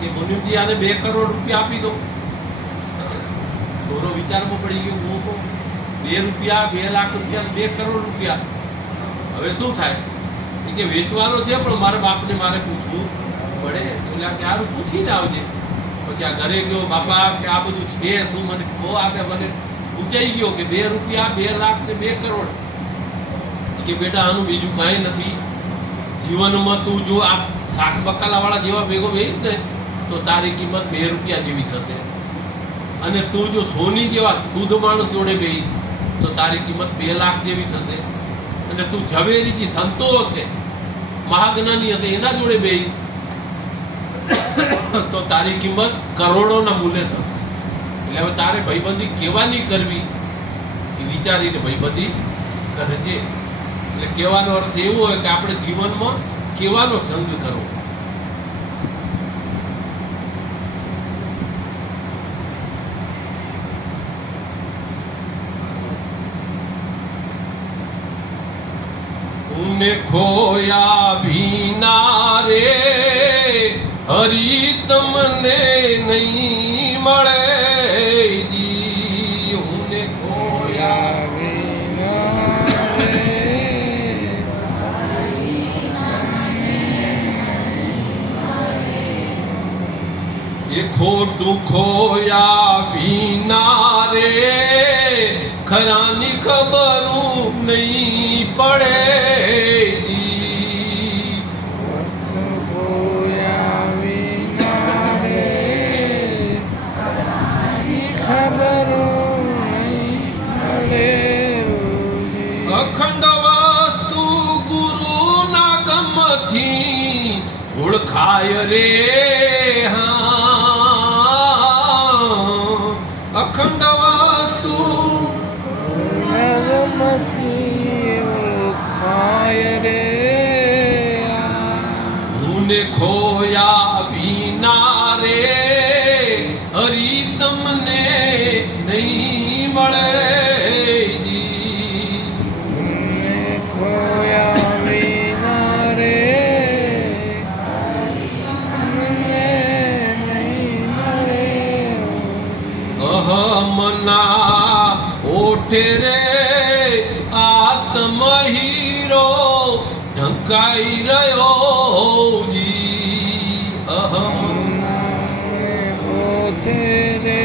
કે મુનિમજી આને 2 કરોડ રૂપિયા આપી દો. છોરો વિચારમાં પડી ગયો, મોકો 2 રૂપિયા, 2 લાખ રૂપિયા, 2 કરોડ રૂપિયા, હવે શું થાય? કે વેચવાનો છે પણ મારા બાપને મારે પૂછવું પડે. એટલે કે સારું પૂછીને આવજે. પછી આ ઘરે ગયો, બાપા કે આ બધું છે શું, મને બહુ આગળ મને પૂછાઈ ગયો કે 2 રૂપિયા, 2 લાખ ને 2 કરોડ. કે બેટા આનું બીજું કાંઈ નથી. જીવનમાં તું જો આ શાક બકાલાવાળા જેવા ભેગો વેચીશ ને તો તારી કિંમત 2 રૂપિયા જેવી થશે. અને તું જો સોની જેવા શુદ્ધ માણસ જોડે બેસીશ તો તારી કિંમત 2 લાખ જેવી થશે. અને તું ઝવેરી જે સંતો હશે, મહાજ્ઞાની હશે, એના જોડે બેસીશ તો તારી કિંમત કરોડોના મૂલ્ય થશે. એટલે હવે તારે ભાઈબંધી કેવાની કરવી એ વિચારીને ભાઈબંધી કરજે. એટલે કહેવાનો અર્થ એવો હોય કે આપણે જીવનમાં કેવાનો સંગ કરવો. उने खोया भीना रे हरि तमने नहीं મળે જી. उने खोया એ ખોટું ખોયા વિના રે ખરાની ખબરું નહીં પડે. અખંડ વસ્તુ ગુરુના ગમથી ઓળખાય રે. અખંડ વસ્તુ ઓળખાય રે. उने ખોયા વિના રે હરિ તમને નહીં મળે. અહમના ઓઠે રે આત્મ હીરો ઢંકાઈ રહ્યો જી. અહમ ઓઠે રે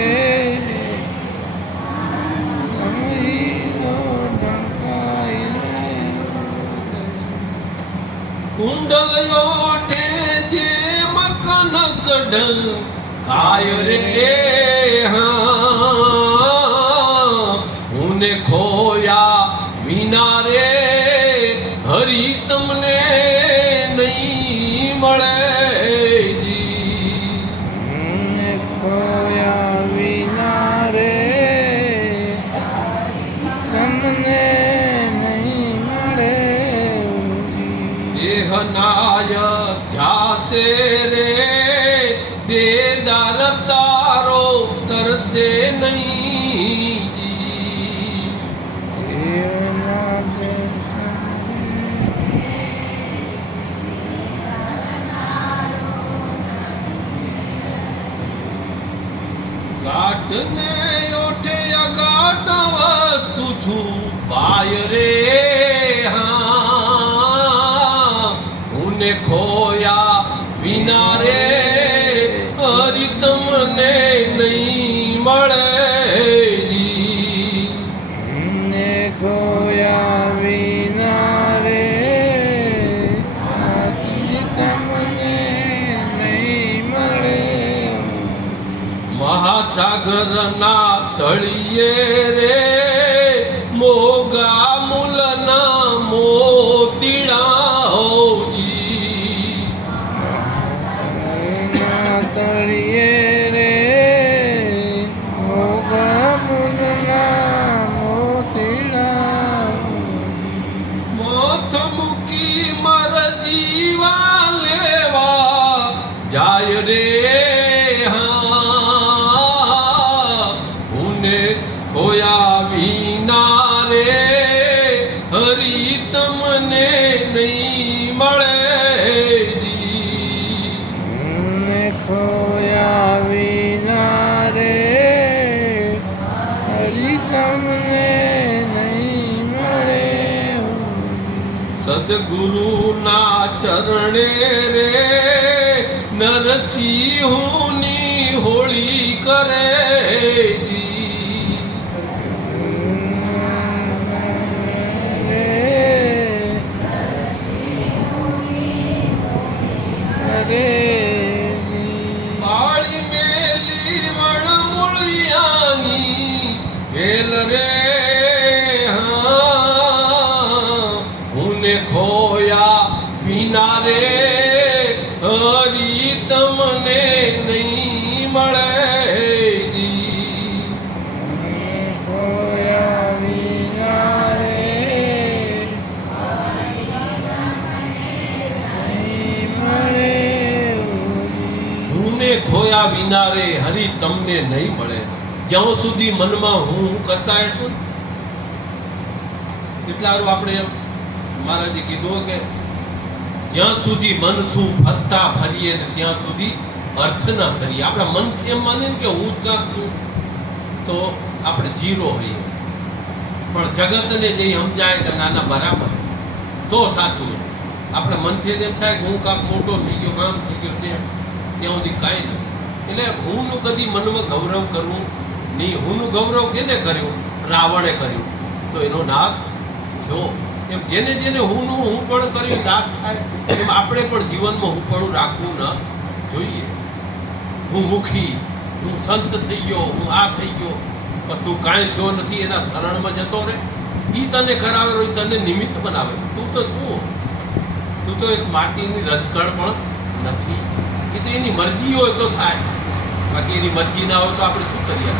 ઢંકાઈ રહ્યો. કુંડલ ઓઠે જે મકનક ઢંકાય રે. उने खोया વિના રે હરિ તમને નહીં મળે જી. ખોયા વિના રે તમને નહીં મળે. દેહનાય ધ્યાસે રે દેદાર તારો તરસે નહીં. ગાઢને ઓઠે અગાટ વસ્તુ છું ભાઈ રે. उने ખોયા વિના રે હરિ તમને નહીં મળે જી. ખોયા વિના સાગરના તળિયે રે મોગા મૂલના મોતીડા હોજી. ના તળિયે રે મોગા મૂલના મોતીડા મોથ મૂકી મર જીવા લેવા જાય રે હા ઉને ખોયા વિના રે હરી તમને નહીં મળે જી. ને ખોયા વિના રે હરી તમને નહીં મળે. સદગુરુના ચરણે રે નરસિંહની હોળી કરે જી. પાળી મેલી વણમૂળિયાની વેલ રે હા હુને ખોયા વિના રે હરી તમને નહીં મળે જી. હુને ખોયા વિના રે હરી તમને નહીં મળે. જ્યાં સુધી મનમાં હું કરતા એટલું એટલારું આપણે મહારાજે કીધું કે જ્યાં સુધી મન શું ફરતા ફરીએ ને ત્યાં સુધી અર્થ ન સરીએ. આપણા મનથી એમ માને ને કે હું જ કાંક છું તો આપણે જીરો હોઈએ, પણ જગતને જે સમજાય કે નાના બરાબર તો સાચું. આપણે મનથી એમ થાય કે હું કાંક મોટો થઈ ગયો, કામ થઈ ગયો, ત્યાં સુધી કાંઈ નથી. એટલે હુંનું કદી મનમાં ગૌરવ કરવું નહીં. હુંનું ગૌરવ કેને કર્યું? રાવણે કર્યું તો એનો નાશ થયો. એમ જેને જેને હુંનું હું પણ કર્યું નાશ થાય એમ આપણે પણ જીવનમાં હું પણ રાખવું ન જોઈએ. હું મુખી, હું સંત થઈ ગયો, હું આ થઈ ગયો, પણ તું કાંઈ થયો નથી એના શરણમાં જતો રહે. એ તને કરાવેલો, એ તને નિમિત્ત બનાવે. તું તો શું? તું તો એક માટીની રજકણ પણ નથી. એ તો એની મરજી હોય તો થાય, બાકી એની મરજી ના હોય તો આપણે શું કરીએ?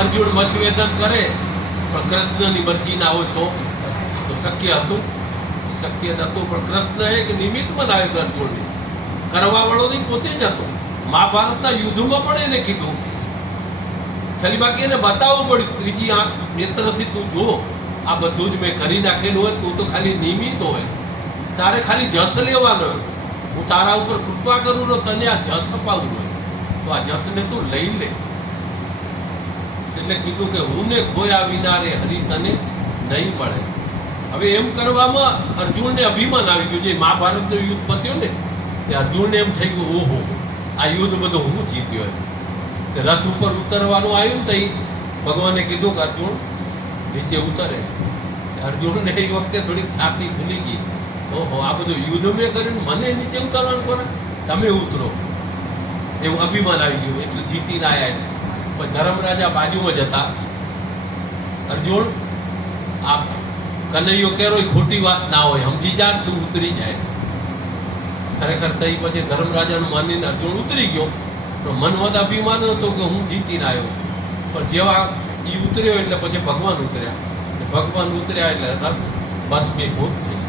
અર્જુન મચ્છવેદન કરે પણ કૃષ્ણની મરજી ના હોય તો શક્ય હતું? શક્ય નહોતું. પણ કૃષ્ણએ એક નિમિત્ત બનાવ્યું અર્જુનને, કરવા વાળો નહીં, પોતે જ હતો. મહાભારતના યુદ્ધમાં પણ એને કીધું, ખાલી બાકી એને બતાવવું પડ્યું, ત્રીજી આંખ નેત્રથી તું જો આ બધું જ મેં કરી નાખેલું હોય. તું તો ખાલી નિમિત્ત હોય, તારે ખાલી જસ લેવાનો હોય. હું તારા ઉપર કૃપા કરું તો તને આ જસ અપાવું હોય, તો આ જસને તું લઈ લે. એટલે કીધું કે હું ને ખોયા વિના રે હરી તને નહીં મળે. હવે એમ કરવામાં અર્જુનને અભિમાન આવી ગયું. જે મહાભારતનું યુદ્ધ પત્યું ને તે અર્જુનને એમ થઈ ગયું, ઓહો આ યુદ્ધ બધું હું જીત્યો. તે રથ ઉપર ઉતરવાનું આવ્યું તો ભગવાને કીધું કે અર્જુન નીચે ઉતરે. અર્જુનને એ વખતે થોડીક છાતી ખુલી ગઈ. ઓહો આ બધું યુદ્ધ મેં કર્યું, મને નીચે ઉતરવાનું પડે, તમે ઉતરો. એવું અભિમાન આવી ગયું. એટલે જીતીને આવ્યા. પણ ધર્મરાજા બાજુમાં જ હતા. અર્જુન આ કનૈયો કેરો ખોટી વાત ના હોય, સમજી જા, તું ઉતરી જાય. ખરેખર તઈ પછી ધર્મરાજાનું માનીને અર્જુન ઉતરી ગયો. તો મનમાં તો અભિમાન હતો કે હું જીતીને આવ્યો. પણ જેવા એ ઉતર્યો એટલે પછી ભગવાન ઉતર્યા. ભગવાન ઉતર્યા એટલે રથ ભસ્મીભૂત થઈ.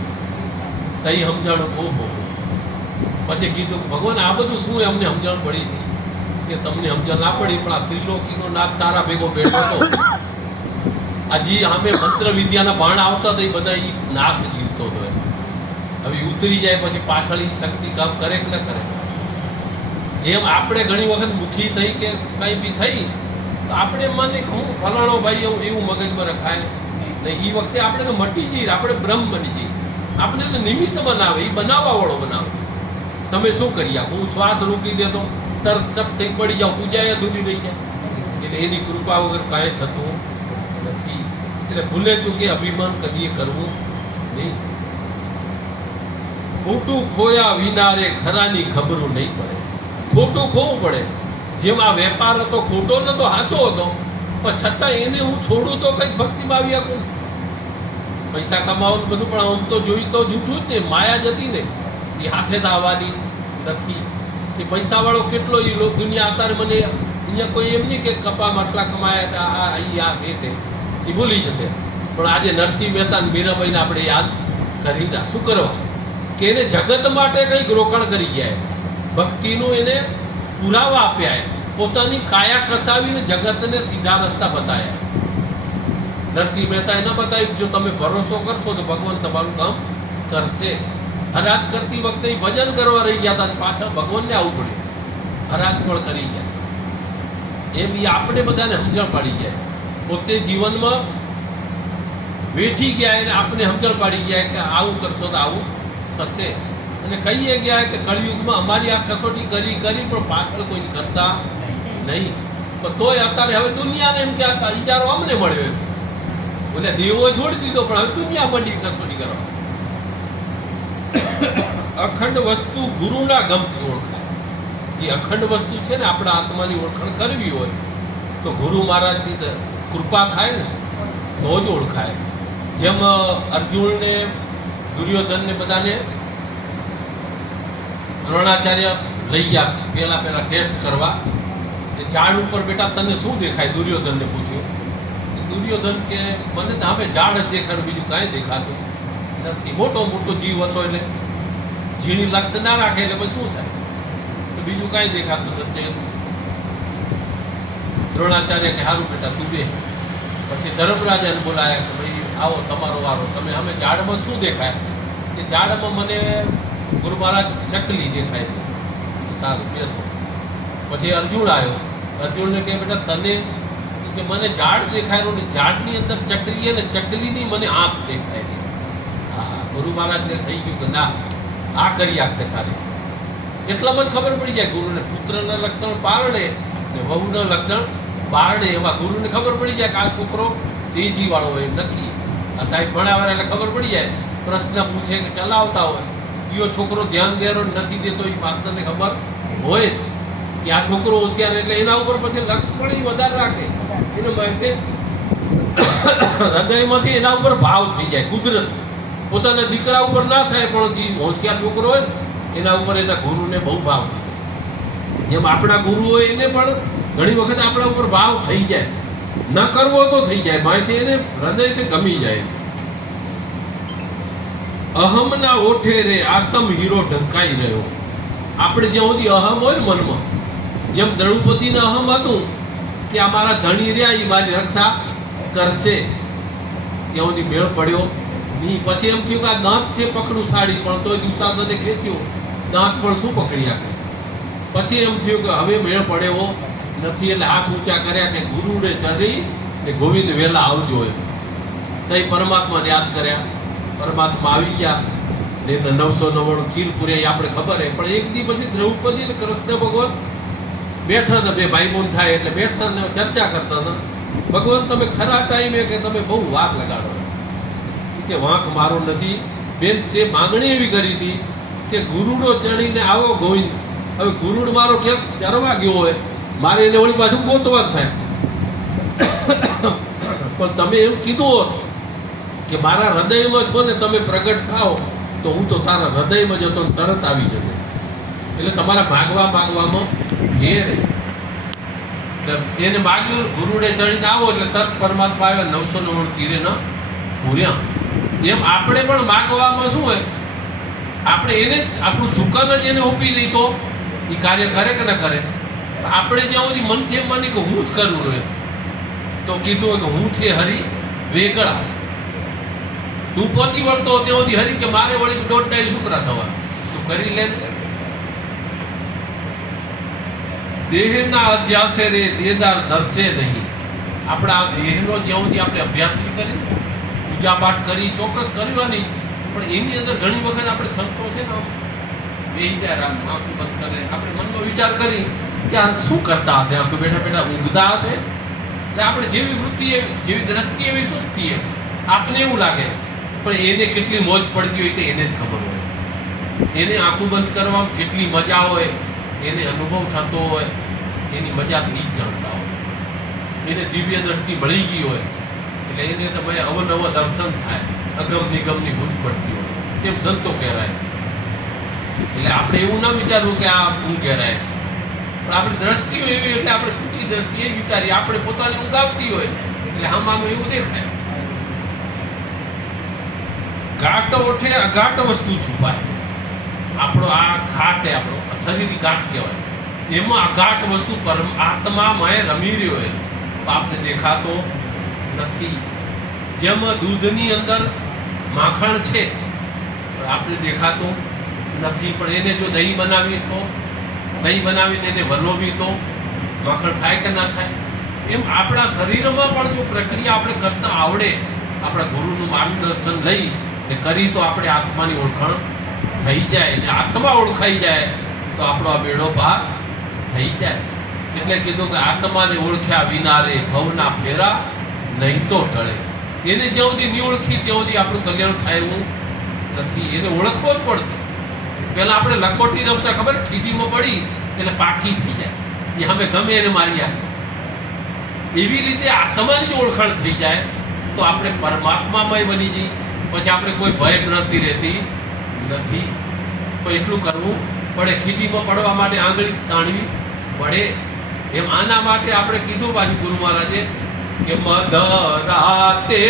તઈ સમજણ ઓહો. પછી કીધું ભગવાન આ બધું શું અમને સમજણ પડી હતી કે તમને સમજણ ના પડી, પણ આ ત્રિલોકીનો નાથ તારા ભેગો બેઠો હતો. હજી અમે મંત્ર વિદ્યાના બાણ આવતા તો એ બધા એ નાથ જીવતો હતો. હવે ઉતરી જાય પછી પાછળ શક્તિ કામ કરે કે ન કરે. એમ આપણે ઘણી વખત મુખી થઈ કે કંઈ બી થઈ તો આપણે માને હું ફલાણો ભાઈ એવું મગજમાં રખાય ને. એ વખતે આપણે તો મટી જઈએ, આપણે બ્રહ્મ બની જઈએ. આપણે તો નિમિત્ત બનાવે, એ બનાવવા વાળો બનાવે. તમે શું કરી આપો? હું શ્વાસ રોકી દેતો તરત તપ થઈ પડી જાઉં, પૂજાએ અધૂરી રહી જાય. એટલે એની કૃપા વગર કાંઈ થતું નથી. એટલે ભૂલે ચૂકે અભિમાન કદીએ કરવું નહીં. ખોટું ખોયા વિના રે ખરાની ખબરું નહીં પડે. ખોટું ખોવું પડે જેમ આ વેપાર હતો ખોટો નતો, સાચો હતો, પણ છતાં એને હું છોડું તો કંઈક ભક્તિમાં આવી શકું. પૈસા કમાવાનું બધું, પણ આમ તો જોયું તો જૂઠું જ ને, માયા જ હતી ને, એ હાથે તો આવવાની નથી. એ પૈસાવાળો કેટલો દુનિયા અત્યારે મને અહીંયા કોઈ એમ નહીં કે કપામાં આટલા કમાયા આ છે તે, એ ભૂલી જશે. પણ આજે નરસિંહ મહેતા અને મીરાબાઈને આપણે યાદ કરી શું કરવા કે એને જગત માટે કંઈક રોકાણ કરી ગયા, ભક્તિનું એને પુરાવા આપ્યા, પોતાની કાયા કસાવીને જગતને સીધા રસ્તા બતાવ્યા. નરસિંહ મહેતાએ ન બતાવ્યું જો તમે ભરોસો કરશો તો ભગવાન તમારું કામ કરશે. હરાજ કરતી વખતે ભજન કરવા રહી ગયા હતા, પાછળ ભગવાનને આવવું પડ્યું, હરાજ પણ કરી ગયા. એમ એ આપણે બધાને સમજણ પાડી ગયા, પોતે જીવનમાં વેઠી ગયા એને આપણે સમજણ પાડી ગયા કે આવું કરશો તો આવું થશે. અને કહીએ ગયા કે કળિયુગમાં અમારી આ કસોટી કરી પણ પાછળ કોઈ કરતા નહીં. પણ તોય અત્યારે હવે દુનિયાને એમ કે આ ઇજારો અમને મળ્યો, એમ બોલે દેવો છોડી દીધો, પણ હવે દુનિયા મંડી કસોટી કરવા. અખંડ વસ્તુ ગુરુના ગમથી ઓળખાય. જે અખંડ વસ્તુ છે ને, આપણા આત્માની ઓળખાણ કરવી હોય તો ગુરુ મહારાજની કૃપા થાય ને તો જ ઓળખાય. જેમ અર્જુનને દુર્યોધનને બધાને દ્રોણાચાર્ય લઈ ગયા પહેલા ટેસ્ટ કરવા, એ ઝાડ ઉપર બેટા તને શું દેખાય, દુર્યોધનને પૂછ્યું. દુર્યોધન કે મને તો હવે ઝાડ જ દેખાયું, બીજું કાંઈ દેખાતું નથી. મોટો જીવ હતો એટલે ઝીણી લક્ષ્ય ના રાખે એટલે પછી શું થાય, તો બીજું કાંઈ દેખાતું નથી. દ્રોણાચાર્ય કે સારું બેટા તું બે. પછી ધર્મરાજાને બોલાયા કે ભાઈ આવો તમારો વારો, તમે અમે ઝાડમાં શું દેખાય, કે ઝાડમાં મને ગુરુ મહારાજ ચકલી દેખાય છે. સારું બેસો. પછી અર્જુન આવ્યો, અર્જુનને કહે બેટા તને, કે મને ઝાડ દેખાયેલું ને ઝાડની અંદર ચકલી અને ચકલીની મને આંખ દેખાય છે. હા, ગુરુ મહારાજને થઈ ગયું કે ના આ કરી આપશે ખાલી. એટલામાં જ ખબર પડી જાય ગુરુને, પુત્રના લક્ષણ પારણે ને વહુના લક્ષણ બારણે. એમાં ગુરુને ખબર પડી જાય કે આ છોકરો તેજી વાળો હોય નથી. આ સાહેબ ભણાવે એટલે ખબર પડી જાય, પ્રશ્ન પૂછે કે ચલાવતા હોય, કયો છોકરો ધ્યાન દેરો નથી દેતો, એ માસ્તરને ખબર હોય કે આ છોકરો હોશિયાર, એટલે એના ઉપર પછી લક્ષ પણ એ વધારે રાખે. એના માટે હૃદયમાંથી એના ઉપર ભાવ થઈ જાય. કુદરત પોતાના દીકરા ઉપર ના થાય, પણ જે હોશિયાર છોકરો હોય ને એના ઉપર એના ગુરુને બહુ ભાવ થાય. જેમ આપણા ગુરુ હોય એને પણ ઘણી વખત આપણા ઉપર ભાવ થઈ જાય, ન કરવો તો થઈ જાય, માહિતી એને હૃદયથી ગમી જાય. અહમના ઓઠે રે આતમ હીરો ઢંકાઈ રહ્યો. આપણે જ્યાં સુધી અહમ હોય મનમાં, જેમ દ્રૌપદીને અહમ હતું કે આ મારા ધણી રહ્યા એ મારી રક્ષા કરશે, ત્યાં સુધી મેળ પડ્યો નહીં. પછી એમ થયું કે આ દાંતથી પકડું સાડી, પણ તોય દુશાસને ખેંચ્યો, દાંત પણ શું પકડી રાખે. પછી એમ થયું કે હવે મેળ પડ્યો નથી, એટલે હાથ ઊંચા કર્યા કે ગુરુને ચડી ને ગોવિંદ વહેલા આવજો. નહીં પરમાત્માને યાદ કર્યા, પરમાત્મા આવી ગયા. ને તો 999 ખીર પૂરી આપણે ખબર હે. પણ એક દી પછી દ્રૌપદી ને કૃષ્ણ ભગવાન બેઠા હતા, બે ભાઈ બોન થાય એટલે બેઠા ને ચર્ચા કરતા હતા. ભગવાન તમે ખરા ટાઈમે કે તમે બહુ વાર લગાડો, કે વાંક મારો નથી બેન. તે માંગણી એવી કરી હતી કે ગુરુડો ચડીને આવો ગોવિંદ. હવે ગુરુડ મારો કેમ ચરવા ગયો હોય, મારે એને વળી પાછું ગોતવા જ થાય. પણ તમે એવું કીધું હોત કે મારા હૃદયમાં છો ને તમે પ્રગટ થાઓ, તો હું તો તારા હૃદયમાં જતો તરત આવી જતો. એટલે તમારા માગવામાં એ રે એને માગ્યું, ગુરુને ચડીને આવો એટલે તરત પરમાત્મા આવ્યા. 999 તીરે ન પૂર્યા. એમ આપણે પણ માગવામાં શું હોય, આપણે એને જ આપણું સુકાન જ એને ઓપી દઈ તો એ કાર્ય કરે કે ન કરે. આપણે જ્યાં સુધી મનથી એમ માની કે હું જ કરવું રહે, તો કીધું કે હું છે હરી વેગળા. તું પહોંચી વળતો ત્યાં સુધી હરી કે મારે વળી દોઢ ટાઈમ શુક્રા થવા, તું કરી લે. દેહના અધ્યાસે રે દેદાર દર્શે નહીં. આપણા દેહનો જ્યાં સુધી આપણે અભ્યાસ નહીં કરી, પૂજા પાઠ કરી, ચોક્કસ કરવાની, પણ એની અંદર ઘણી વખત આપણે સંતો છે ને બેહી જાય, આંખો બંધ કરે, આપણે મનમાં વિચાર કરી કે આ શું કરતા હશે, આંખો બેઠા બેઠા ઊંઘતા હશે. એટલે આપણે જેવી વૃત્તિ જેવી દ્રષ્ટિ એવી સૃષ્ટિ આપને એવું લાગે, પણ એને કેટલી મોજ પડતી હોય તો એને જ ખબર હોય. એને આંખો બંધ કરવામાં કેટલી મજા હોય, એને અનુભવ થતો હોય. એની મજા જ જાણતા હોય. એને દિવ્ય દ્રષ્ટિ મળી ગઈ હોય એટલે એને તમે અવનવ દર્શન થાય, અગમ નિગમની ભૂજ પડતી હોય, તેમ સંતો કહેવાય. એટલે આપણે એવું ના વિચારવું કે આ હું કહેવાય, પણ આપણી દ્રષ્ટિ હોય એવી એટલે આપણે ખોટી દ્રષ્ટિ એ વિચારીએ. આપણે પોતાની ઊંઘ આવતી હોય એટલે આમાં એવું દેખાય. ઘાટ ઓઠે અઘાટ વસ્તુ છુપાય. આપણો આ ઘાટ એ આપણો શરીરની ઘાટ કહેવાય. એમાં અઘાટ વસ્તુ આત્મામાં રમી રહ્યો હોય તો આપણે દેખાતો નથી. જેમ દૂધની અંદર માખણ છે પણ આપણે દેખાતો નથી, પણ એને જો દહીં બનાવીએ તો, દહીં બનાવીને એને વલોવી તો માખણ થાય કે ના થાય? એમ આપણા શરીરમાં પણ જો પ્રક્રિયા આપણે કરતા આવડે, આપણા ગુરુનું માર્ગદર્શન લઈ ને કરી તો આપણે આત્માની ઓળખાણ થઈ જાય. ને આત્મા ઓળખાઈ જાય તો આપણો આ બેડો પાર થઈ જાય. એટલે કીધું કે આત્માને ઓળખ્યા વિના રે ભવના ફેરા નહીં તો ટળે. એને જ્યાં સુધી નહીં ઓળખી ત્યાં સુધી આપણું કલ્યાણ થાય એવું નથી. એને ઓળખવો જ પડશે. પહેલા આપણે લખોટી રમતા ખબર, ખીડીમાં પડી એટલે પાકી થઈ જાય, એ અમે ગમે એને માર્યા. એવી રીતે આત્માની ઓળખાણ થઈ જાય તો આપણે પરમાત્મામય બની જઈએ. પછી આપણે કોઈ ભય નથી રહેતી નથી. તો એટલું કરવું પડે. ખીડીમાં પડવા માટે આંગળી તાણવી પડે. એમ આના માટે આપણે કીધું પાછું ગુરુ મહારાજે કે મધરાતે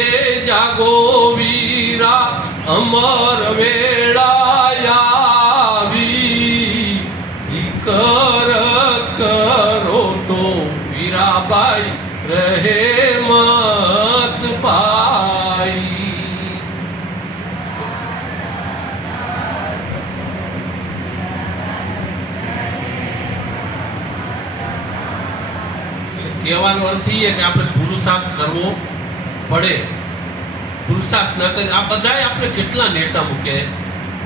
જાગો વીરા અમર વેળાયાવી, જીકર કરો તો વીરાબાઈ રહે મત પાઈ. કહેવાનો અર્થ એ કે આપણે પુરુષાર્થ કરવો પડે. પુરુષાર્થ ન કરી આ બધાય આપણે કેટલા નેટા મૂકે.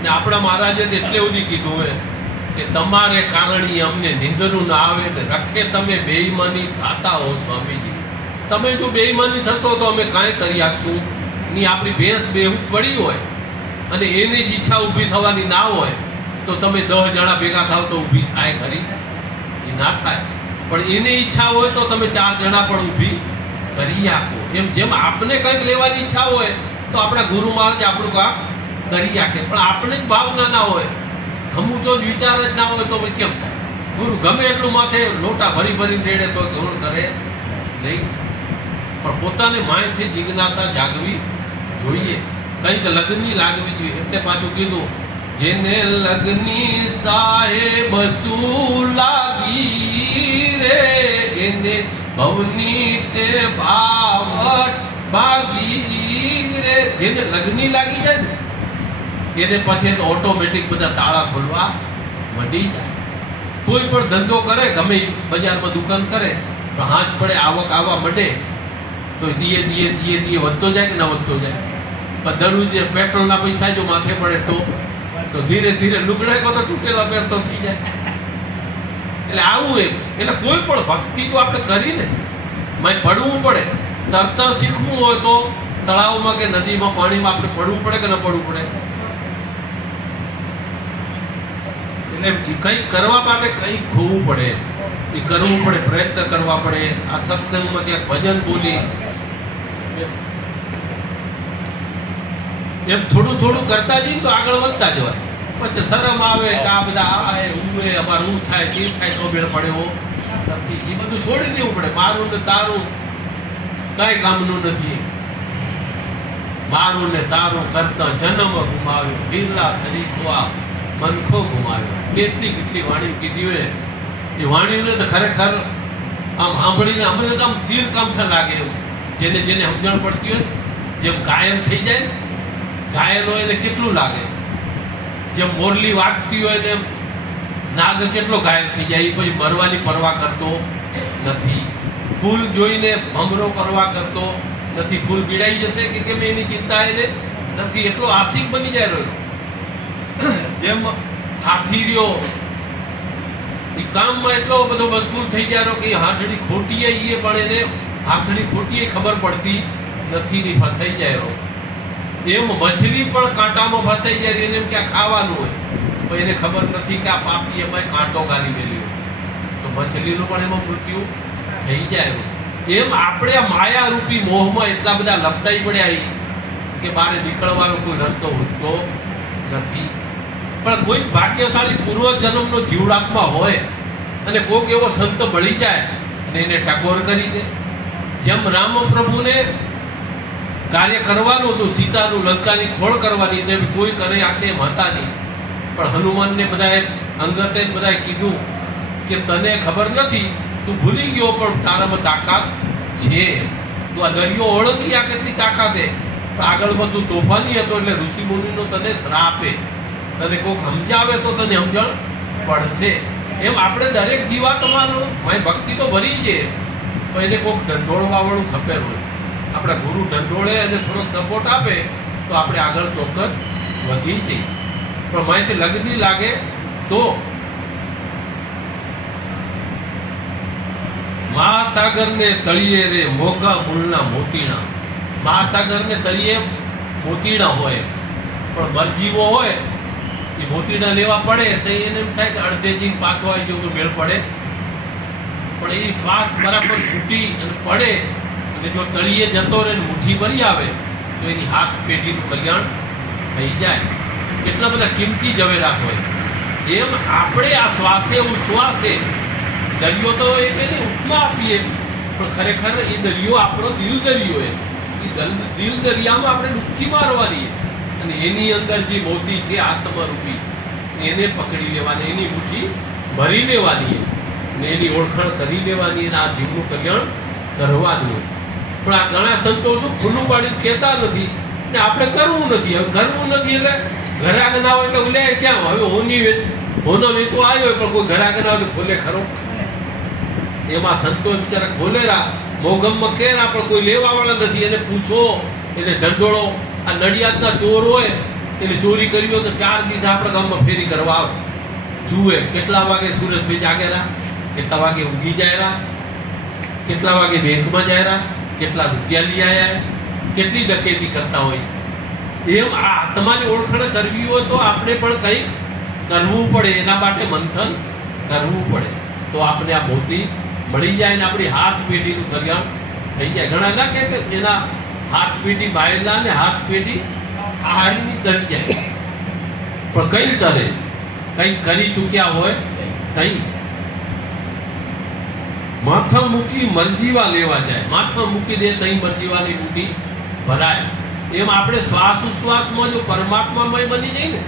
ને આપણા મહારાજે એટલે સુધી કીધું હોય કે તમારે કારણે અમને નિંદરું ના આવે ને રખે તમે બેઈમાની થાતા હો સ્વામીજી. તમે જો બેઈમાની થશો તો અમે કાંઈ કરી આપશું ની. આપણી ભેંસ બેહું પડી હોય અને એની જ ઈચ્છા ઊભી થવાની ના હોય તો તમે 10 જણા ભેગા થાવ તો ઊભી થાય ખરી? એ ના થાય. પણ એને ઈચ્છા હોય તો તમે 4 જણા પણ ઊભી કરી આપો. એમ જેમ આપણે કંઈક લેવાની ઈચ્છા હોય તો આપણા ગુરુ મહારાજ આપણું કામ કરી આપે. પણ આપણે જ ભાવના ના હોય, અમુક જો વિચાર જ ના હોય તો કેમ થાય? ગુરુ ગમે એટલું માથે લોટા ભરી ભરીને રેડે તો ગુરુ કરે નહીં. પણ પોતાને માયથી જિજ્ઞાસા જાગવી જોઈએ, કંઈક લગ્ની લાગવી જોઈએ. એટલે પાછું કીધું જેને લગ્ની સાહેબ શું લાગી રે, એને ભવની તે ભાવટ ભાગી રે. જેને લગ્ની લાગી જાય ને એને પછી તો ઓટોમેટિક બધા તાળા ખોલવા મંડી જાય. કોઈ પણ ધંધો કરે, ગમે બજારમાં દુકાન કરે તો હાથ પડે આવક આવવા માંડે તો દીએ દીએ દીએ દીએ વધતો જાય કે ન વધતો જાય? પણ દરરોજ પેટ્રોલના પૈસા જો માથે પડે તો ધીરે ધીરે લુગડાય તો તૂટેલા પહેરતો થઈ જાય. એટલે આવું એમ. એટલે કોઈ પણ ભક્તિ જો આપણે કરીને મેં પડવું પડે. તરતા શીખવું હોય તો તળાવમાં કે નદીમાં પાણીમાં આપણે પડવું પડે કે ન પડવું પડે? એટલે કંઈક કરવા માટે કંઈક ખોવું પડે, એ કરવું પડે, પ્રયત્ન કરવા પડે. આ સત્સંગમાં ક્યાંક ભજન બોલી એમ થોડું થોડું કરતા જઈએ તો આગળ વધતા જવાય. પછી શરમ આવે કે આ બધા આ ઉવે અમારું હું થાય તે થાય તો બેળ પડે નથી. એ બધું છોડી દેવું પડે. મારું ને તારું કઈ કામનું નથી. મારું ને તારું કરતા જન્મ ગુમાવ્યો, બિરલા શરીર મનખો ગુમાવ્યો. કેટલી કેટલી વાણી કીધી હોય. એ વાણીને તો ખરેખર આમ સાંભળીને અમને તો આમ તીર કામઠા લાગે એવું. જેને જેને સમજણ પડતી હોય, જેમ ગાયન થઈ જાય, ગાયન હોય એને કેટલું લાગે. જેમ મોરલી વાગતી હોય ને નાગ કેટલો ઘાયલ થઈ જાય. એ પછી મરવાની પરવા કરતો નથી. ફૂલ જોઈને ભમરો પરવા કરતો નથી. ફૂલ પીડાઈ જશે કે કેમ એની ચિંતા એને નથી. એટલો આશિક બની જાય રહ્યો. જેમ હાથી રહ્યો એ કામમાં એટલો બધો મશગુલ થઈ જાય રહ્યો કે હાથડી ખોટી એ પણ એને હાથડી ખોટી ખબર પડતી નથી ને ફસાઈ જાય રહ્યો. એમ મછલી પણ કાંટામાં ફસાઈ જાય. એને એમ ક્યાં ખાવાનું હોય તો એને ખબર નથી કે આ પાપી એમાં કાંટો ગાલી મેલ્યો તો મછલીનું પણ એમાં મૃત્યુ થઈ જાય. એમ આપણે આ માયારૂપી મોહમાં એટલા બધા લપટાઈ પડ્યા કે બહાર નીકળવાનો કોઈ રસ્તો ઉઠતો નથી. પણ કોઈ ભાગ્યશાળી પૂર્વજન્મનો જીવડાત્મા હોય અને કોઈક એવો સંત મળી જાય અને એને ટકોર કરી દે. જેમ રામ પ્રભુને કાર્ય કરવાનું હતું, સીતાનું લંકાની ખોળ કરવાની, તેમ કોઈ કરે આખે એમ હતા નહીં. પણ હનુમાનને બધાએ, અંગતે બધાએ કીધું કે તને ખબર નથી, તું ભૂલી ગયો, પણ તારામાં તાકાત છે. તું આ દરિયો ઓળખી આ કેટલી તાકાત છે. પણ આગળમાં તું તોફાની હતો એટલે ઋષિ મુનિનો તને શ્રાપે. તને કોઈક સમજાવે તો તને સમજણ પડશે. એમ આપણે દરેક જીવાત્માનું ભક્તિ તો ભરી છે, પણ એને કોઈક ઢંઢોળવાવાળું ખબર હોય. આપણા ગુરુ ઢંઢોળે અને થોડોક સપોર્ટ આપે તો આપણે આગળ ચોક્કસ વધી જઈએ. પણ માહિતી લગની લાગે તો મહાસાગરને તળિયે રે મોગા મૂળના મોતીણા. મહાસાગરને તળિયે મોતીણા હોય, પણ મરજીવો હોય એ મોતીણા લેવા પડે તો એને એમ થાય કે અડધે જઈને પાછો આવી જવું તો મેળ પડે. પણ એ શ્વાસ બરાબર છૂટી અને પડે અને જો તળિયે જતો રહે ને મુઠ્ઠી ભરી આવે તો એની હાથ પેઢીનું કલ્યાણ થઈ જાય. એટલા બધા કિંમતી ઝવેરાત હોય. એમ આપણે આ શ્વાસે ઉચ્છ્વાસે દરિયો તો એને ઉપમા આપીએ, પણ ખરેખર એ દરિયો આપણો દિલ દરિયો એ દિલ દરિયામાં આપણે ડૂબકી મારવાની અને એની અંદર જે મોતી છે આત્મરૂપી એને પકડી લેવાની, એની મુઠ્ઠી ભરી લેવાની ને એની ઓળખાણ કરી લેવાની અને આ જીવનું કલ્યાણ કરવાનું. પણ આ ઘણા સંતો શું ખુલ્લું પાડીને કહેતા નથી ને આપણે કરવું નથી. હવે કરવું નથી એટલે ઘરે આગળ ના હોય એટલે લે ક્યાં હવે હોનો વેચવો આવ્યો હોય પણ કોઈ ઘરે આગળ ના હોય તો ખોલે ખરો. એમાં સંતો બિચારા ખોલેરા મોગમમાં કેરા પણ કોઈ લેવાવાળા નથી. એને પૂછો, એને ઢંઢોળો. આ નડિયાદના ચોર હોય એટલે ચોરી કરી હોય તો 4 દિવસ આપણા ગામમાં ફેરી કરવા આવે, જુએ કેટલા વાગે સુરેશભાઈ જાગેરા, કેટલા વાગે ઊંઘી જાયરા, કેટલા વાગે બેંકમાં જાયરા, કેટલા રૂપિયા લઈ આવ્યા, કેટલી ડકેતી કરતા હોય. એમ આ આત્માની ઓળખાણ કરવી હોય તો આપણે પણ કંઈક કરવું પડે. એના માટે મંથન કરવું પડે તો આપણે આ મોતી મળી જાય ને આપણી હાથ પેઢીનું કલ્યાણ થઈ જાય. ઘણા ના કે એના હાથ પેઢી બાયલા ને હાથ પેઢી આહારીની તરી જાય, પણ કઈ કરે, કંઈક કરી ચૂક્યા હોય કઈ. માથા મૂકી મરજીવા લેવા જાય, માથા મૂકી દે તઈ મરજીવાની બુટી ભરાય. એમ આપણે શ્વાસ ઉશ્વાસમાં જો પરમાત્મામય બની જાય ને,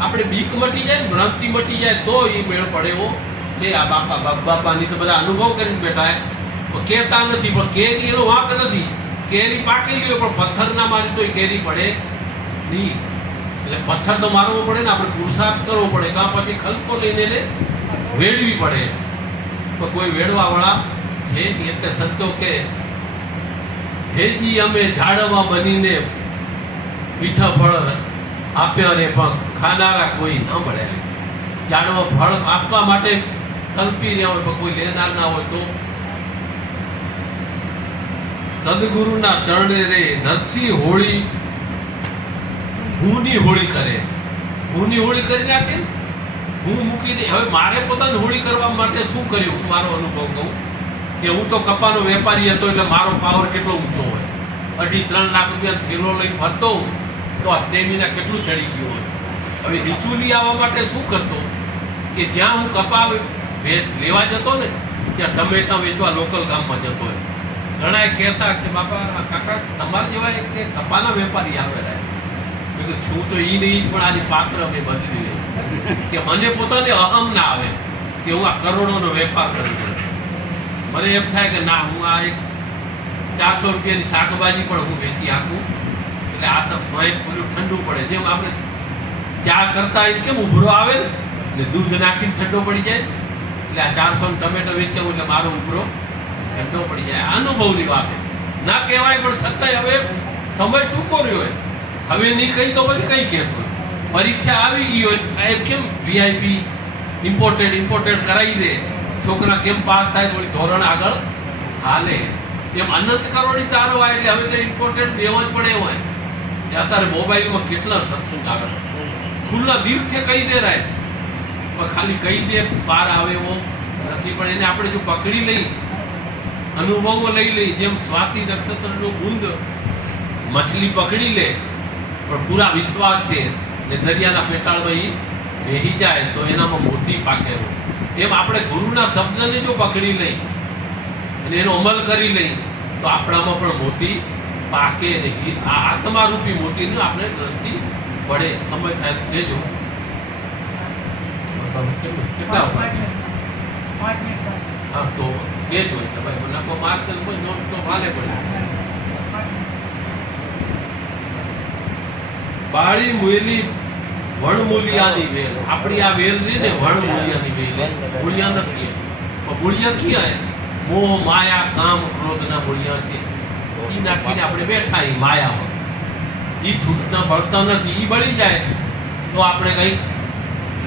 આપણે બીક મટી જાય ને, ભ્રાંતિ મટી જાય તો એ મેળ પડે એવો છે. આ બાપાની તો બધા અનુભવ કરીને બેઠા કહેતા નથી, પણ કેરી એનો વાંક નથી. કેરી પાકેલી હોય પણ પથ્થર ના મારી તો કેરી પડે નહીં. એટલે પથ્થર તો મારવો પડે ને, આપણે પુરુષાર્થ કરવો પડે, કાં પછી ખલકો લઈને એને વેડવી પડે. તો કોઈ વેડવા વાળા છે નહીં. એટલે સંતો કે હેજી અમે ઝાડવા બનીને મીઠા ફળ આપ્યા રે પણ ખાનારા કોઈ ન મળે. ઝાડવા ફળ આપવા માટે કલ્પી રહ્યા હોય પણ કોઈ લેનાર ના હોય તો સદગુરુના ચરણે રે નરસિંહ હોળી હુંની હોળી કરે. હુંની હોળી કરી નાખે, હું મૂકી દે. હવે મારે પોતાની હોળી કરવા માટે શું કર્યું, હું મારો અનુભવ કહું કે હું તો કપાનો વેપારી હતો એટલે મારો પાવર કેટલો ઊંચો હોય. 2.5-3 લાખ રૂપિયા થેલો લઈને ફરતો તો આ સ્ટેમિના કેટલું ચડી ગયું હોય. હવે નીચુલી આવવા માટે શું કરતો કે જ્યાં હું કપા લેવા જતો ને ત્યાં ટમેટા વેચવા લોકલ ગામમાં જતો હોય. ઘણા કહેતા કે બાપા કાકા તમારા જેવા એક કપાના વેપારી આવે રહ્યા. મેં કીધું છું તો એ નહીં, પણ આજે પાત્ર અમે બદલ્યું કે મને પોતાને અહમ ના આવે કે હું આ કરોડોનો વેપાર કરું છું. મને એમ થાય કે ના, હું આ એક 400 રૂપિયાની શાકભાજી પણ હું વેચી આપું. એટલે આ તો પેલું ઠંડુ પડે. જેમ આપણે ચા કરતા એ કેમ ઉભરો આવે ને એટલે દૂધ નાખીને ઠંડો પડી જાય, એટલે આ 400 ટમેટો વેચ્યા એટલે મારો ઉભરો ઠંડો પડી જાય. અનુભવની વાત ના કહેવાય, પણ છતાંય હવે સમય ટૂંકો રહ્યો હોય. હવે નહીં કહી તો પછી કઈ કહેતો. પરીક્ષા આવી ગઈ હોય, સાહેબ કેમ VIP ઇમ્પોર્ટેડ કરાવી દે, છોકરા કેમ પાસ થાય, થોડી ધોરણ આગળ હાલે. એમ અનંત કરોડી તારો આવે એટલે હવે તો ઇમ્પોર્ટન્ટ દેવા જ પડે હોય. અત્યારે મોબાઈલમાં કેટલા સત્સંગ આવે, ખુલ્લા દિલથી કહી દે રાય, પણ ખાલી કહી દે પાર આવે એવો નથી, પણ એને આપણે જો પકડી લઈ, અનુભવો લઈ લઈ, જેમ સ્વાતિ નક્ષત્રનો બુંદ મછલી પકડી લે પણ પૂરા વિશ્વાસ છે ને દરિયાના પેટાળમાં એ બેહી જાય તો એનામાં મોતી પાકે, એમ આપણે ગુરુના શબ્દને જો પકડી લઈ અને એનો અમલ કરી લઈ તો આપણામાં પણ મોતી પાકે નહીં. આ આત્મારૂપી મોતીની આપણે દ્રષ્ટિ પડે. સમય થાય તો કહેજો. કેટલા હા તો કહેજો એટલે ભાઈ નકો માર્ક નોટ તો ભાલે પડે. બાળી મુયેલી વણમૂલિયાની વેલ, આપણી આ વેલ રહી ને વણમૂલિયાની વેલ, મૂલિયા નથી પણ મૂળિયા ક્યાં? મોહ માયા કામ ક્રોધના મૂળિયા છે. ઈ નાખીને આપણે બેઠા એ માયામાં, ઈ છૂટતા બળતા નથી. ઈ બળી જાય તો આપણે કંઈક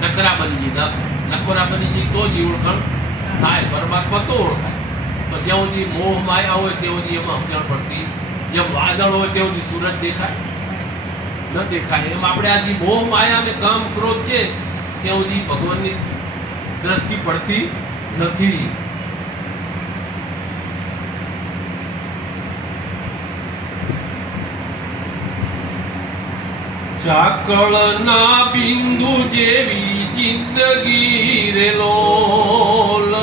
નકરા બની જઈએ, નકરા બની જઈએ તો જ ઓળખાણ થાય. પરમાત્મા તો ઓળખાય. તો જ્યાં સુધી મોહ માયા હોય ત્યાં સુધી એમાં સમજણ પડતી. જેમ વાદળ હોય ત્યાં સુધી સૂરજ દેખાય ન દેખાય, એમ આપણે આ જે મોહ માયા અને કામ ક્રોધ છે ત્યાં સુધી ભગવાનની દ્રષ્ટિ પડતી નથી. ઝાકળના બિંદુ જેવી જિંદગી રે લોલ,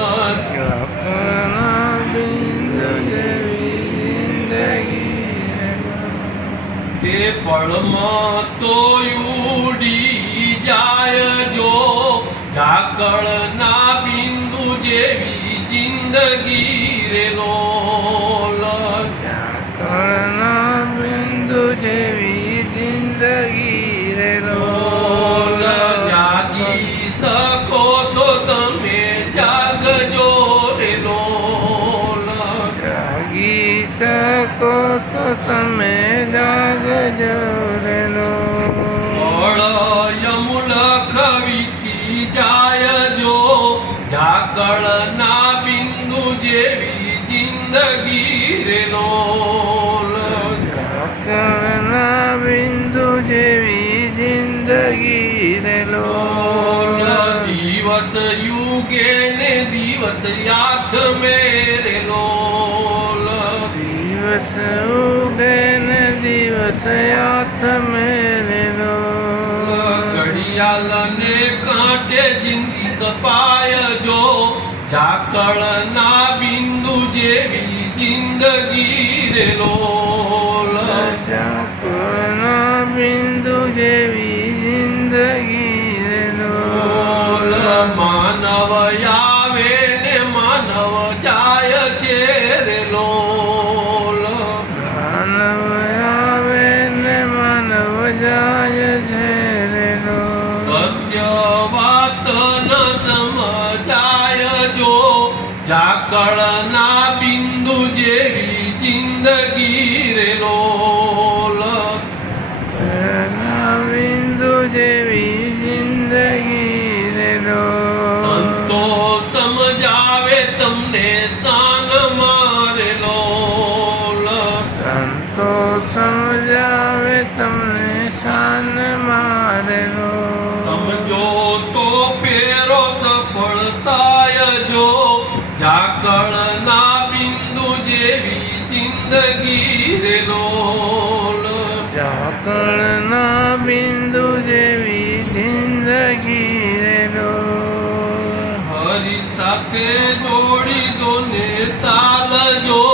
ઝાકળના બિંદુ જેવી જિંદગી તે પળમાં તો ઉડી જાય જો. ઝાકળના બિંદુ જેવી જિંદગી રે લોલ, ઝાકળના બિંદુ જેવી જિંદગી રે લોલ. જાગી શકો તો તમે જાગજો રે લોલ, જાગી શકો તો તમે જાગજો રે લોલ. યમુલખ વીતી જાય જો. ઝાકળના બિંદુ જેવી જિંદગી રે લોલ, ઝાકળના બિંદુ જેવી જિંદગી રે લોલ. દિવસ યુગે ને દિવસ યાદ મેરે લોલ, દિવસ ઉગે ને દિવસ યાદ મેરે લોલ. ઘડિયાળ ને કાંઠે જિંદગી કપાય જો. ઝાકળના બિંદુ જેવી જિંદગી રે લોલ, ઝાકળના બિંદુ જેવી જિંદગી રે લોલ. માનવ આવે ને માનવ જાય છે રે લોલ, માનવ આવે ને માનવ જાય છે રે લોલ. સત્ય વાત ન સમજાય જો. ઝાકળના બિંદુ જેવી જિંદગી રે લોલ, ઝાકળના બિંદુ જેવી જિંદગી રે લોલ. સંતો સમજાવે તમને શાન મારે લોલ, સંતો સમજાવે તમને શાન મારે લોલ. સમજો તો ફેરો સફળ થાય જો. ઝાકળના બિંદુ જેવી જિંદગી રે લોલ, ઝાકળના બિંદુ જેવી જિંદગી રે લોલ. હરી સાથે જોડી દો ને તાલ જો.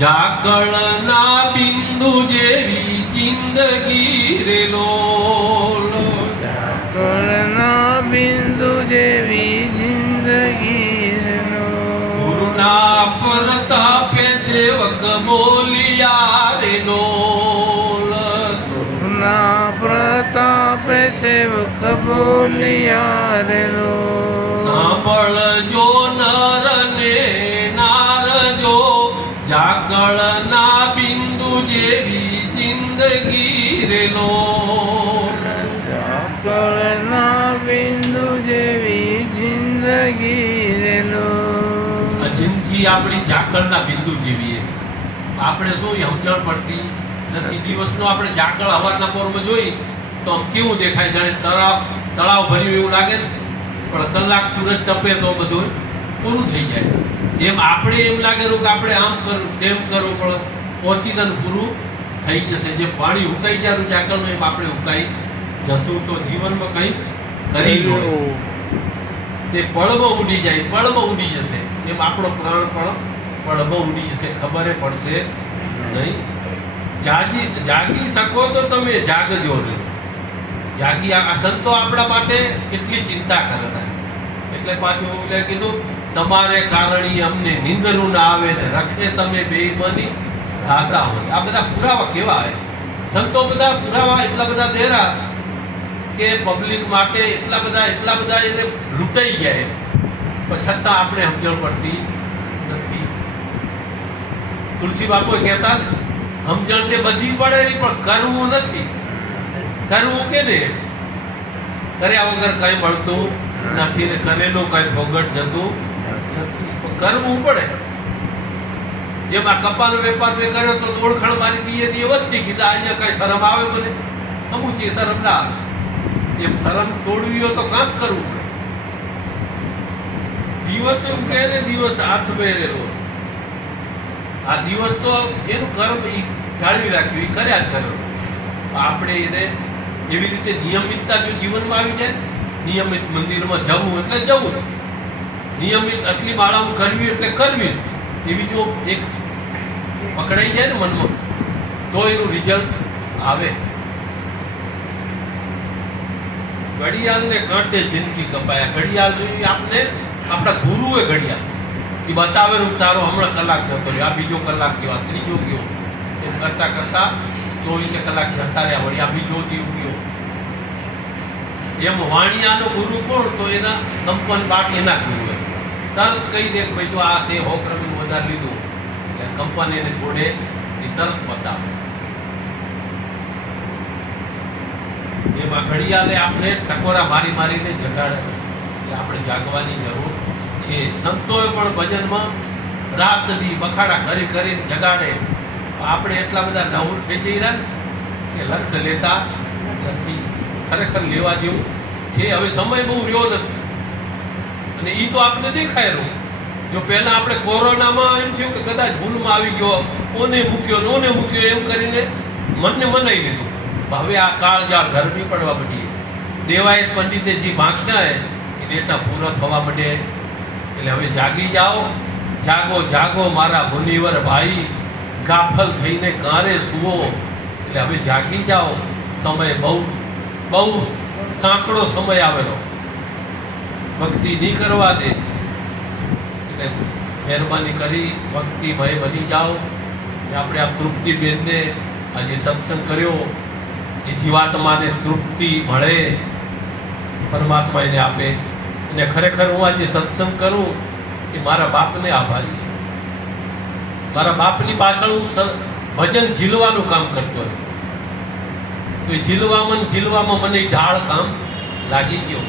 ઝાકળના બિંદુ જેવી જિંદગી રે લોલ, ઝાકળના બિંદુ જેવી જિંદગી રે લોલ. ગુરુના પ્રતાપે સેવક બોલિયા રે લોલ, ગુરુના પ્રતાપે સેવક બોલિયા રે લોલ. સાંભળજો નર ને નારજો. ઝાકળના બિંદુ જેવી જિંદગી રે લોલ, ઝાકળના બિંદુ જેવી જિંદગી રે લોલ. આ જિંદગી આપણી ઝાકળના બિંદુ જેવી છે. આપણે શું એ સમજણ પડતી નથી. દિવસનો આપણે ઝાકળ હવારના પોરમાં જોઈ તો આમ કેવું દેખાય, જાણે તળાવ ભર્યું એવું લાગે ને, પણ કલાક સૂરજ તપે તો બધું પૂરું થઈ જાય. એમ આપણે એમ લાગેલું કે આપણે આમ કરું તેમ કરવું, પણ ઓચિંતન પૂરું થઈ જશે. જે પાણી ઉકાઈ જાય ચાકલનું, એમ આપણે ઉકાઈ જશું તો જીવનમાં કંઈ કરી લો તે પળમાં ઉડી જાય, પળમાં ઉડી જશે. એમ આપણો પ્રાણ પણ પળમાં ઉડી જશે, ખબર પડશે નહીં. જાગી શકો તો તમે જાગજો. જાગી આ સંતો આપણા માટે કેટલી ચિંતા કરતા. એટલે પાછું એટલે કીધું, તમારે કારણી અમને નિંદરું ના આવે ને રખે તમે બેઈમાની થાતા હોય. આ બધા પુરાવા કેવા હોય. સંતો બધા પુરાવા એટલા બધા દેરા કે પબ્લિક માટે એટલા બધા એને લૂંટાઈ ગયા, પણ છતાં આપણે સમજણ પડતી નથી. તુલસી બાપુ કહેતા ને, સમજણ તે બધી પડે પણ કરવું નથી. કરવું કે ને કર્યા વગર કઈ મળતું નથી ને કરેલું કઈ ભોગટ જતું નથી. કરવું પડે. જેમ આ કપાનો વેપાર મેં કર્યો તો ઓળખાણ મારી દીએ વધતી કીધા, અહીંયા કઈ શરમ આવે મને? અમુચી શરમ ના આવે. એમ શરમ તોડવી હોય તો કામ કરવું પડે. દિવસ એમ કહે ને, દિવસ હાથ પહેરેલો. આ દિવસ તો એનું કર્મ જાળવી રાખ્યું, એ કર્યા જ કર્યો. આપણે એને એવી રીતે નિયમિતતા જો જીવનમાં આવી જાય, નિયમિત મંદિરમાં જવું એટલે જવું, નિયમિત આટલી માળાઓ કરવી એટલે કરવી, એવી જો એક પકડાઈ જાય ને મનમાં, તો એનું રિઝલ્ટ આવે. ઘડિયાળને કાંઠે જિંદગી કપાયા. ઘડિયાળ જોઈ આપને આપણા ગુરુએ ઘડિયાળ એ બતાવેલું, તારો હમણાં કલાક જતો રહ્યો, આ બીજો કલાક ગયો, આ ત્રીજો ગયો, એમ કરતા કરતા 24 કલાક જતા રહ્યા. વળી આ બીજો દીવ ગયો. એમ વાણિયાનો ગુરુ કોણ? તો એના કંપન પાઠ એના ગુરુએ તરત કહી દે કે ભાઈ જો આ તે 100 ક્રમિક વધારે લીધું, એટલે કંપન એને જોડે એ તરત બતાવે. એમાં ઘડિયાળે આપણે ટકોરા મારીને જગાડે, એટલે આપણે જાગવાની જરૂર છે. સંતોએ પણ ભજનમાં રાત દી બખાડા કરીને જગાડે. આપણે એટલા બધા નવર થઈ જઈ રહ્યા કે લક્ષ્ય લેતા નથી. ખરેખર લેવા જેવું છે. હવે સમય બહુ રહ્યો નથી અને એ તો આપણે દેખાય રહ્યું. જો પહેલા આપણે કોરોનામાં એમ થયું કે કદાચ ભૂલમાં આવી ગયો, ઓને મૂક્યો એમ કરીને મનને મનાઈ લીધું. હવે આ કાળ જ્યાં ગરમી પડવા માંડી, દેવાયત પંડિતે જે વાંખ્યા એ દેશના પૂરા થવા માંડે. એટલે હવે જાગી જાઓ, જાગો મારા મુનિવર ભાઈ, ગાફલ થઈને કારે સુવો. એટલે હવે જાગી જાઓ. સમય બહુ સાંકડો સમય આવેલો, ભક્તિ નહીં કરવા દે. એટલે મહેરબાની કરી ભક્તિમય બની જાઓ. આપણે આ તૃપ્તિબેનને આજે સત્સંગ કર્યો, એ જીવાત્માને તૃપ્તિ મળે, પરમાત્મા એને આપે. અને ખરેખર હું આજે સત્સંગ કરું એ મારા બાપને આભારી. મારા બાપની પાછળ હું ભજન ઝીલવાનું કામ કરતો હતો. તો એ ઝીલવામાં મને ઢાળ કામ લાગી ગયો.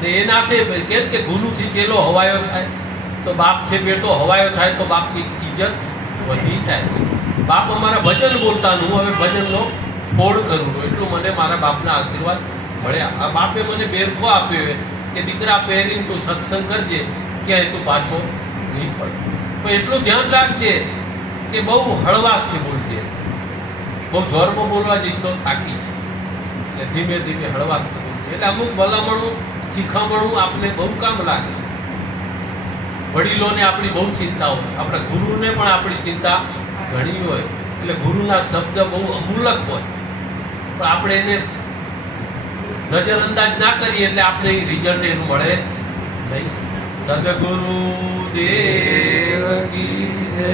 ને એનાથી કેમ કે ગુરુથી ચેલો હવાયો થાય તો બાપથી બેટો હવાયો થાય તો બાપની ઇજ્જત વધી જાય. બાપ અમારા ભજન બોલતા, હું હવે ભજનનો ફોડ કરું, એટલું મને મારા બાપના આશીર્વાદ મળ્યા. આ બાપે મને બેરખો આપ્યો કે દીકરા પહેરીને તું સત્સંગ કરજે, ક્યાંય તું પાછો નહીં પડે. તો એટલું ધ્યાન રાખજે કે બહુ હળવાશથી બોલજે. બહુ જોરમાં બોલવા જઈશ તો થાકી જાય. એટલે ધીમે ધીમે હળવાશથી બોલજે. એટલે અમુક ભલામણું શીખામણું આપને બહુ કામ લાગે. વડીલોને આપણી બહુ ચિંતા હોય, આપણા ગુરુને પણ આપણી ચિંતા ઘણી હોય. એટલે ગુરુના શબ્દ બહુ અમૂલક હોય, પણ આપણે એને નજરઅંદાજ ના કરીએ એટલે આપણે રિઝલ્ટ એનું મળે નહીં. સદગુરુ દેવ કી જય.